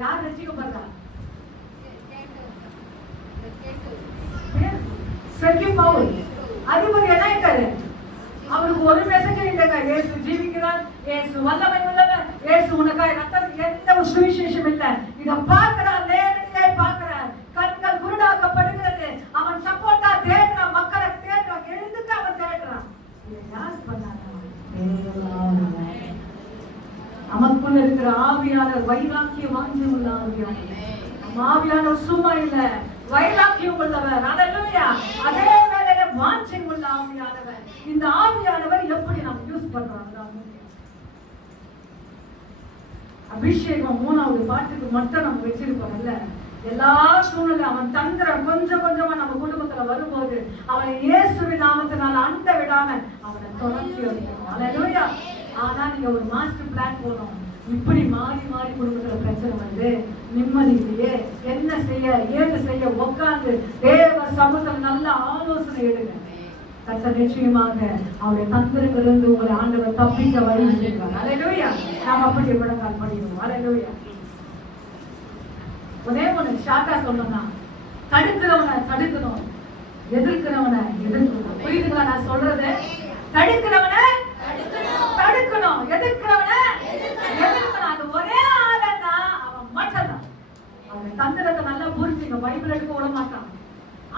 யார் ரட்சிக்கப்படுறா? செர்கி பவுல் அதிபதி என்ன ஆயிட்டாரு? அவருக்கு ஒரு மெசேஜ் இல்லைங்க. இயேசு ஜீவிக்கிறார், இயேசு வல்லமை உள்ளவர், இயேசு உனக்காக ரத்தம், எந்த ஒரு சுவிசேஷம் இல்லை. இதை பார்க்கிறார், நேரடியாக பார்க்கிறார். கண்கள் குருடாக்கப்படுகிறது. அவன் சப்போர்ட்டா தேடுறான், மக்களை தேடுறான், எழுந்துக்கு அவன் தேடுறான். இதை யார் பண்ணாங்க? நமக்குள்ள இருக்கிற ஆவியானவர் வைராக்கிய வாஞ்சி உள்ள ஆவியானவர். ஆவியானவர் சும்மா இல்ல, வைராக்கியம் உள்ளவர். அல்லேலூயா. அதே வேளையில வாஞ்சை உள்ள ஆவியானவர். இந்த ஆவியானவர் எப்படி நாம் யூஸ் பண்றோம்? அபிஷேகம் 3வது பாட்டுக்கு மட்டும் நம்ம வச்சிருக்கோம்ல. எல்லா சூழ்நிலை அவன் தந்திரம் கொஞ்சம் கொஞ்சமா நம்ம குடும்பத்துல வரும்போது அவனை இயேசுவின் நாமத்தினால அண்ட விடாம அவனை தொடர்ச்சி வைக்கணும். அல்லேலூயா. ஆனா நீங்க ஒரு மாஸ்டர் பிளான் போடணும். இப்படி மாறி மாறி குடும்பத்துல பிரச்சனை வந்து நிம்மதி இல்லையே, என்ன செய்ய ஏது செய்ய உட்கார்ந்து தேவ சமூகத்தில் நல்ல ஆலோசனை எடுங்க. கர்த்தர் நிச்சயமாக அவருடைய தந்திரங்களிலிருந்து உங்களை ஆண்டவர் தப்பிக்க வழி செய்வார். அல்லேலூயா. நாம் அப்படி முழங்கால் படிக்கணும். அல்லேலூயா. ஒரே ஒண்ணு ஷார்ட்டா சொல்லணும்னா, தடுக்கிறவனை தடுக்கணும், எதிர்க்கிறவனை எதிர்க்கணும். புரியுதுங்களா நான் சொல்றது? தடுக்கிறவனை தடுக்கணும், எதிர்க்கிறவனை எதிர்க்கணும். அது ஒரே ஆளன்னா அவன் மட்டும்தான். அவன் தந்திரத்தை நல்லா புரிஞ்சுங்க. பைபிள் எடுக்க விட மாட்டான்,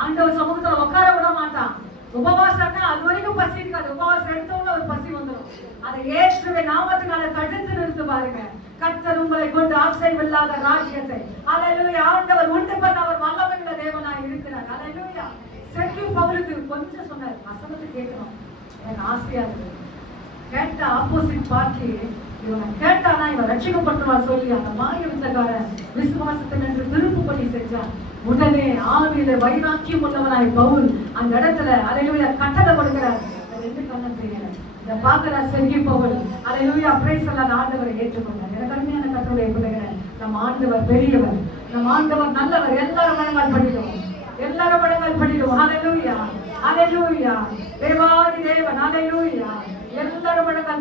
ஆண்டவர் சமூகத்துல உட்கார விட மாட்டான். உபவாசம்னா அது வரைக்கும் பசி இருக்காது. உபவாசம் எடுத்தோம்னா ஒரு பசி வந்துடும். அதை இயேசுவின் நாமத்தினால தடுத்து நிறுத்து பாருங்க. கர்த்தர் உங்களை கொண்டு ஆசைவில்லாத ராஜ்யத்தை அல்லேலூயா ஆண்டவர் உண்டு பண்ண அவர் வல்லமையுள்ள தேவனாய் இருக்கிறார். அல்லேலூயா. செர்கி பவுலுக்கு கொஞ்சம் சொன்னார், வசனத்தை கேட்கணும், எனக்கு ஆசையா இருக்கு. கேட்ட ஆப்போசிட் பார்ட்டி இவனை கேட்டானா இவன் ரட்சிக்கப்பட்டுவா சொல்லி அந்த மாயவித்தக்காரன் விசுவாசத்தில் என்று திருப்புப்படி செஞ்சான். உடனே ஆவியில வைராக்கியம் உள்ளவனாய் பவுல் அந்த இடத்துல அல்லேலூயா கட்டளை கொடுக்கிறார். ரெண்டு கண்ணம் செய்யல இதை பார்க்கிறார் செர்கி பவுல். அல்லேலூயா பிரைஸ் எல்லாம் ஆண்டவரை ஏற்றுக்கொண்டார். எனக்கு அருமையான கட்டளை கொடுக்கிறேன். நம்ம ஆண்டவர் பெரியவர், நம்ம ஆண்டவர் நல்லவர். எல்லாரும் மனங்கள் படிடுவோம், எல்லாரும் மனங்கள் படிடுவோம். அல்லேலூயா, அல்லேலூயா. தேவாதி தேவன். அல்லேலூயா. எல்லாரும் மனங்கள்